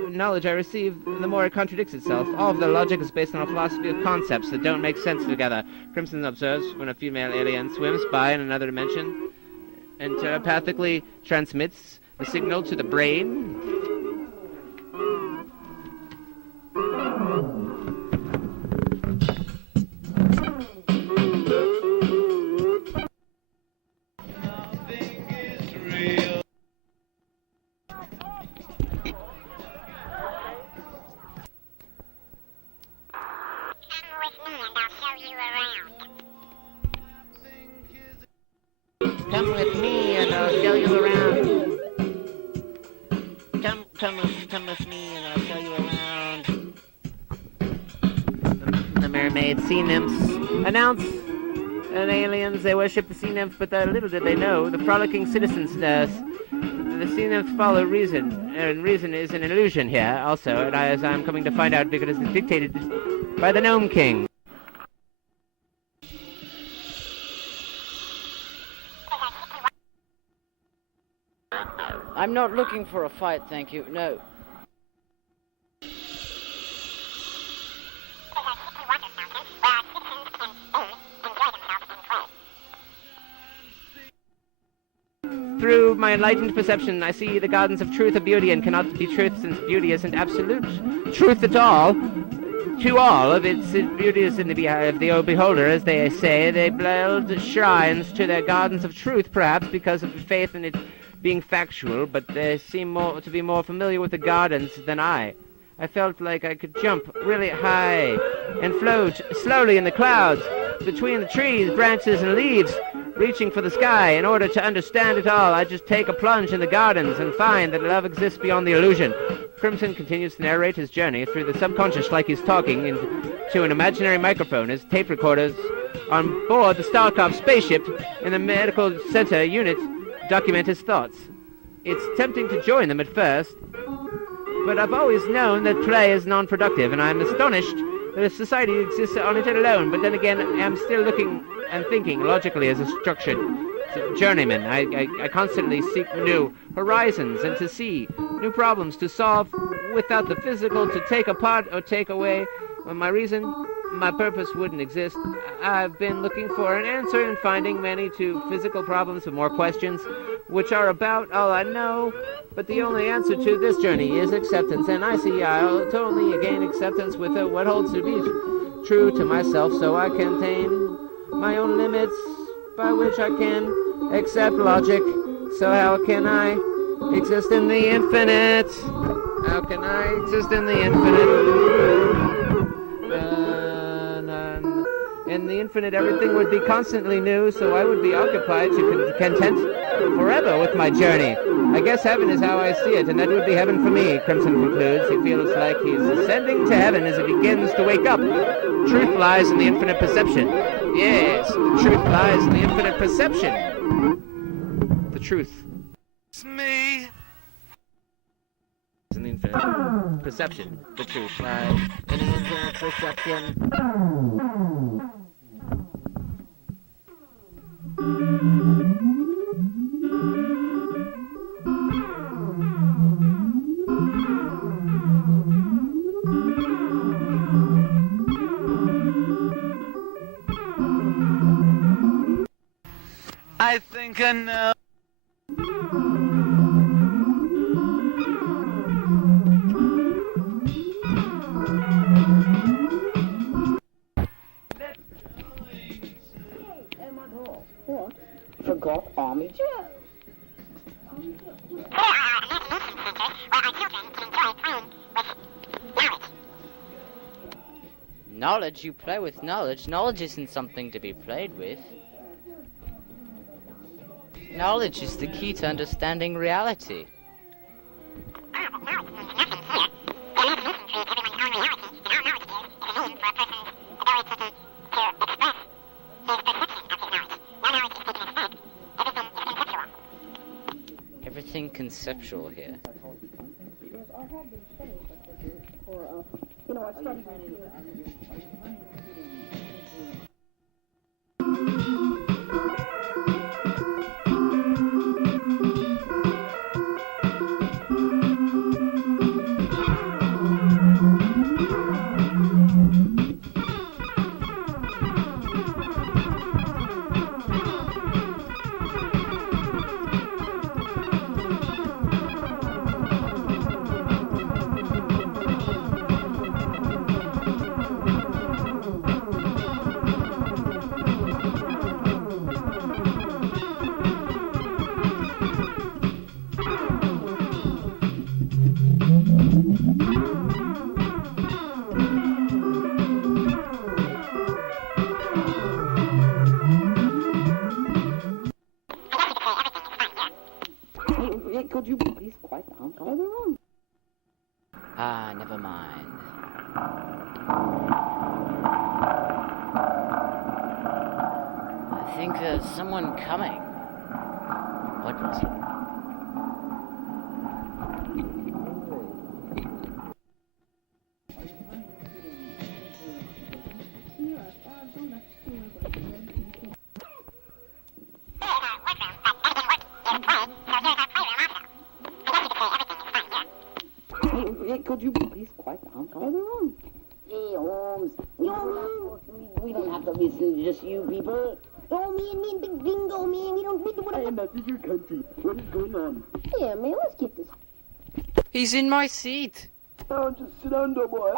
knowledge I receive, the more it contradicts itself. All of their logic is based on a philosophy of concepts that don't make sense together. Crimson observes when a female alien swims by in another dimension and telepathically transmits the signal to the brain. Come with me and I'll show you around. Come with me and I'll show you around. The mermaid sea nymphs announce an aliens. They worship the sea nymph, but little did they know the frolicking citizens does. The sea nymphs follow reason, and reason is an illusion here also, and as I'm coming to find out because it's dictated by the Gnome King. I'm not looking for a fight, thank you. No. Through my enlightened perception, I see the gardens of truth of beauty and cannot be truth since beauty isn't absolute truth at all. To all of its beauty is in the eye of the beholder, as they say. They build shrines to their gardens of truth, perhaps because of faith in it being factual, but they seem to be more familiar with the gardens than I. I felt like I could jump really high and float slowly in the clouds between the trees, branches, and leaves, reaching for the sky. In order to understand it all, I just take a plunge in the gardens and find that love exists beyond the illusion. Crimson continues to narrate his journey through the subconscious like he's talking into an imaginary microphone as tape recorders on board the Starkov spaceship in the medical center unit document his thoughts. It's tempting to join them at first, but I've always known that play is non-productive, and I'm astonished that a society exists on it alone. But then again, I'm still looking and thinking logically as a structured journeyman. I constantly seek new horizons and to see new problems to solve without the physical to take apart or take away. My reason, my purpose wouldn't exist. I've been looking for an answer and finding many to physical problems and more questions, which are about all I know. But the only answer to this journey is acceptance, and I see I'll totally gain acceptance with what holds to be true to myself, so I can attain my own limits by which I can accept logic. So how can I exist in the infinite? How can I exist in the infinite? In the infinite, everything would be constantly new, so I would be occupied to content forever with my journey. I guess heaven is how I see it, and that would be heaven for me, Crimson concludes. He feels like he's ascending to heaven as he begins to wake up. Truth lies in the infinite perception. Yes, the truth lies in the infinite perception. The truth. It's me. In the infinite perception. The truth lies in the infinite perception. I think I know. Forgot Army Joe. Knowledge? You play with knowledge? Knowledge isn't something to be played with. Knowledge is the key to understanding reality. Everything conceptual here. Could you please quiet down? Follow the room. Ah, never mind. I think there's someone coming. What was it? Could you please quiet down? Follow the room. Hey, Holmes. We don't have to listen to just you people. Oh, me and Big Gringo, man. We don't want to... Hey, this is your country. What is going on? Yeah, man, let's get this. He's in my seat. Oh, just sit down, boy.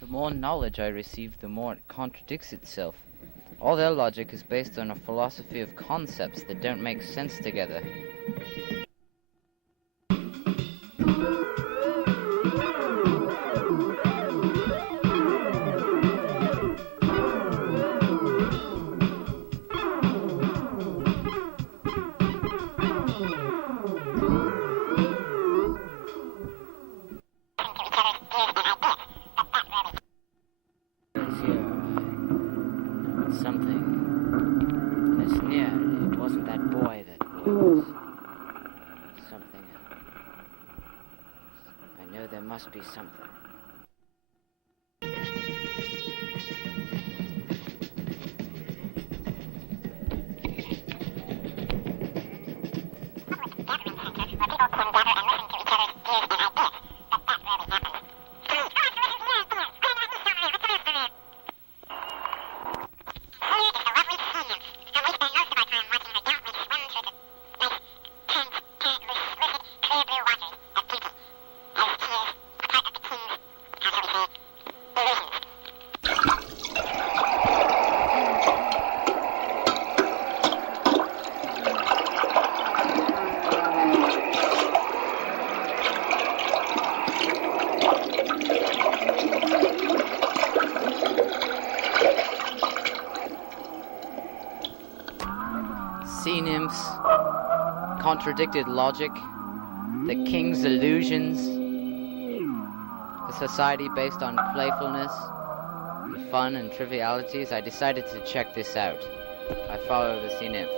The more knowledge I receive, the more it contradicts itself. All their logic is based on a philosophy of concepts that don't make sense together. Something. It's near. It wasn't that boy that was. Something else. I know there must be something. Sea nymphs, contradicted logic, the king's illusions, a society based on playfulness, fun and trivialities. I decided to check this out. I follow the sea nymph.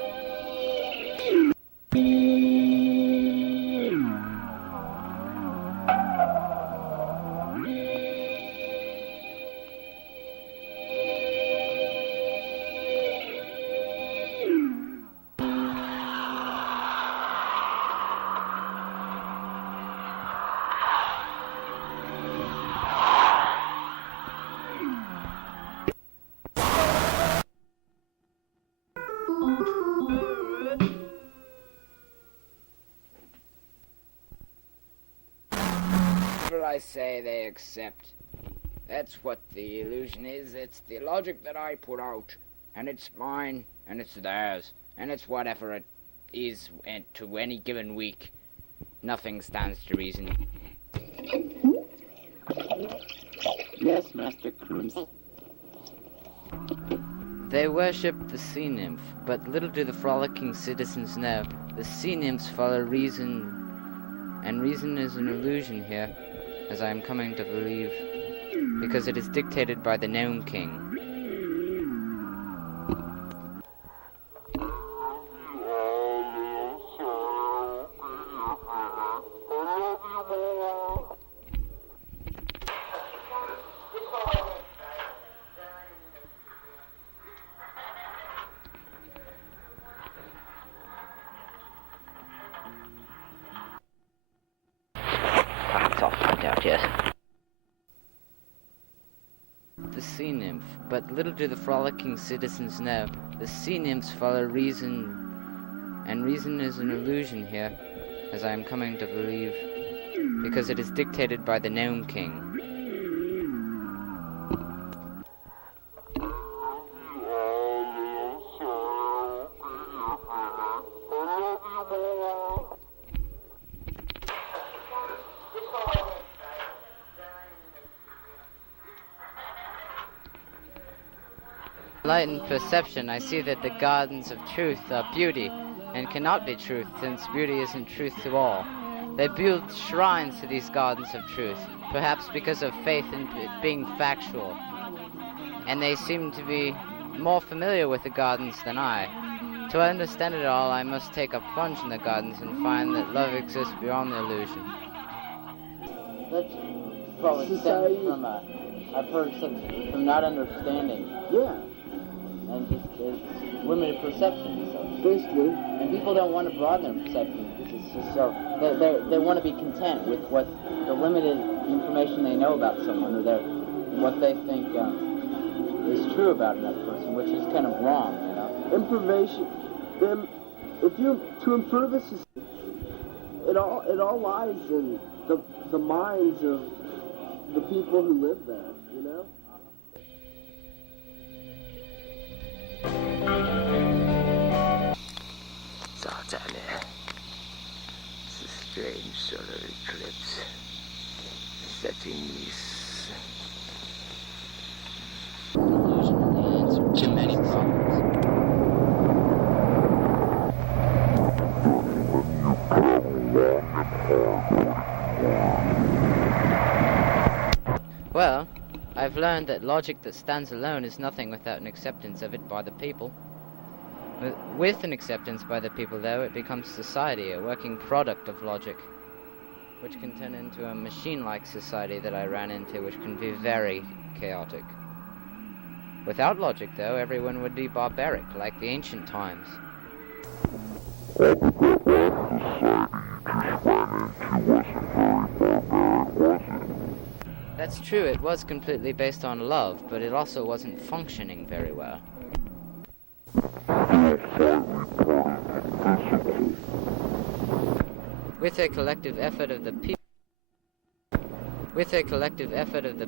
I say they accept. That's what the illusion is. It's the logic that I put out, and it's mine, and it's theirs, and it's whatever it is and to any given week. Nothing stands to reason. Yes, Master Crimson. They worship the sea nymph, but little do the frolicking citizens know. The sea nymphs follow reason, and reason is an illusion here, as I am coming to believe, because it is dictated by the Gnome King. It's all found out, yes. The sea nymph, but little do the frolicking citizens know. The sea nymphs follow reason, and reason is an illusion here, as I am coming to believe, because it is dictated by the Gnome King. Enlightened perception, I see that the gardens of truth are beauty, and cannot be truth, since beauty isn't truth to all. They build shrines to these gardens of truth, perhaps because of faith in being factual, and they seem to be more familiar with the gardens than I. To understand it all, I must take a plunge in the gardens and find that love exists beyond the illusion. That's probably stems from I've heard from not understanding. Yeah. And just limited perception. So Basically. and people don't want to broaden their perception because it's just so they want to be content with what the limited information they know about someone or what they think is true about another person, which is kind of wrong, you know. Information. If you to improve a society, it all lies in the minds of the people who live there, you know. It's all down there. It's a strange solar eclipse setting these Illusion and the answer to many problems. Well, I've learned that logic that stands alone is nothing without an acceptance of it by the people. With an acceptance by the people, though, it becomes society, a working product of logic, which can turn into a machine-like society that I ran into, which can be very chaotic. Without logic, though, everyone would be barbaric, like the ancient times. That's true, it was completely based on love, but it also wasn't functioning very well. With a collective effort of the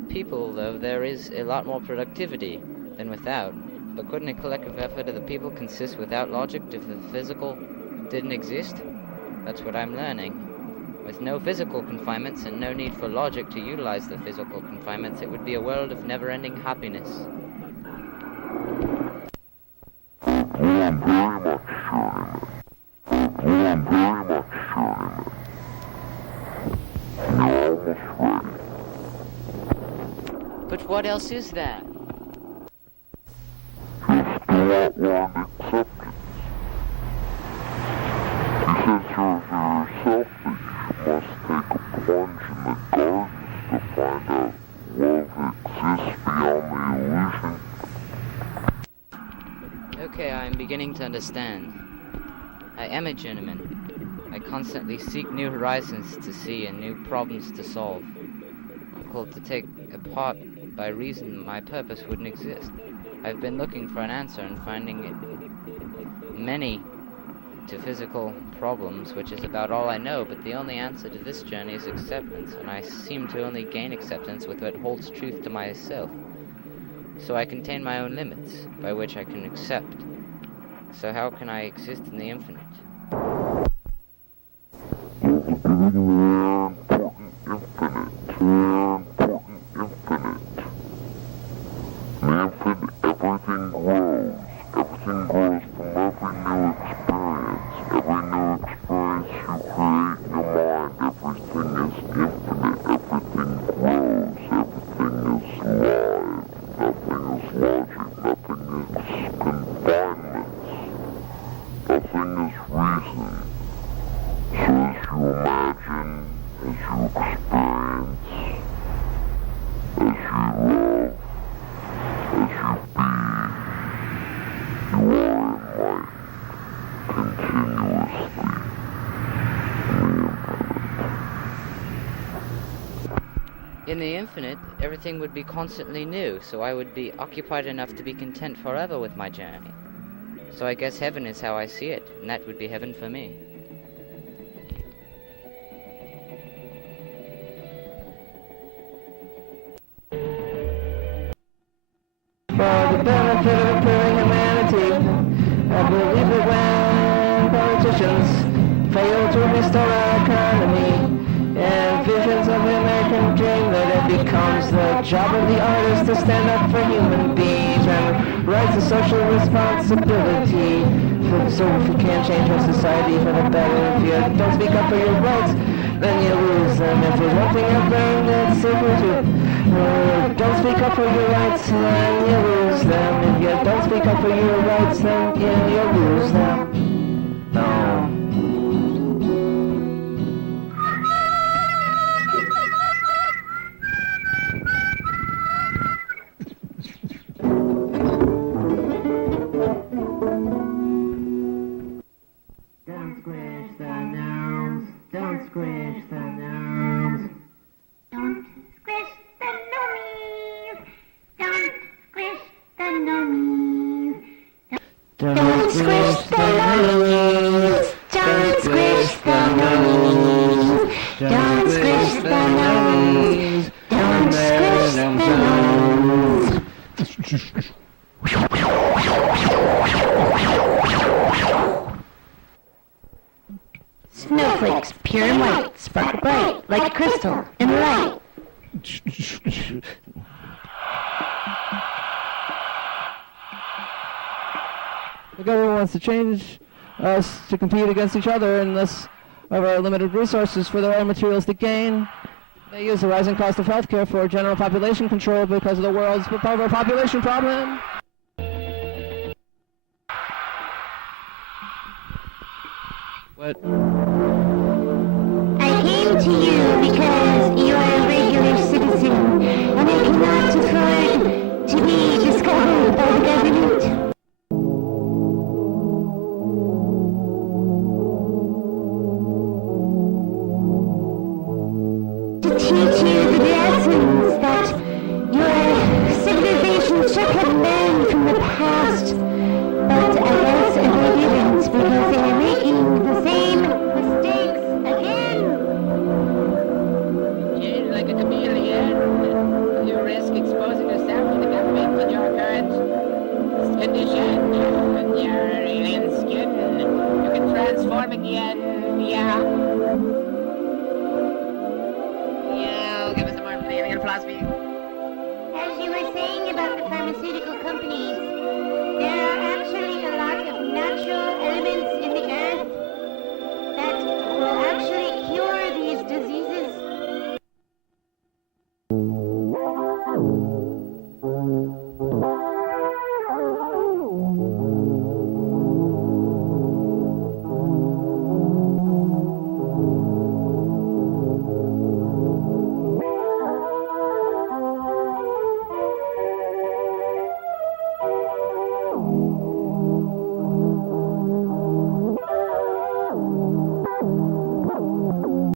people, though, there is a lot more productivity than without. But couldn't a collective effort of the people consist without logic if the physical didn't exist? That's what I'm learning. With no physical confinements and no need for logic to utilize the physical confinements, it would be a world of never-ending happiness. But what else is there? Okay, I am beginning to understand. I am a journeyman. I constantly seek new horizons to see and new problems to solve. Difficult to take apart by reason my purpose wouldn't exist. I've been looking for an answer and finding it many to physical problems, which is about all I know, but the only answer to this journey is acceptance, and I seem to only gain acceptance with what holds truth to myself. So I contain my own limits, by which I can accept. So how can I exist in the infinite? Infinite. In the infinite, everything would be constantly new, so I would be occupied enough to be content forever with my journey. So I guess heaven is how I see it, and that would be heaven for me. For the benefit of improving humanity, I believe that when politicians fail to restore our economy, and visions of the American dream, that it becomes the job of the artist to stand up for human beings and rise to social responsibility. So if you can't change our society for the better, if you don't speak up for your rights, then you lose them. If there's one thing I've learned that's simple to don't speak up for your rights, then you lose them. If you don't speak up for your rights, then you lose them. No. Don't squish the gnomes. Don't squish the gnomes. Don't squish the gnomies. Don't squish the gnomies. Don't squish the gnomies. Don't squish the gnomies. Don't squish the gnomies. Don't squish the gnomies. Snowflakes, pure and white, sparkle bright, like a crystal in the light. The government wants to change us to compete against each other and thus of our limited resources for their own materialistic gain. They use the rising cost of healthcare for general population control because of the world's overpopulation problem. What? I came to you because you're a regular citizen and I cannot afford to be discovered by the government. To teach you the lessons that your civilization should have learned from the past, but I guess they didn't because they are making the same mistakes again. Change like a chameleon. You risk exposing yourself to the government in your current condition. Your alien skin. You can transform again. Yeah. Yeah, give us some more alien philosophy. As you were saying about the pharmaceutical companies,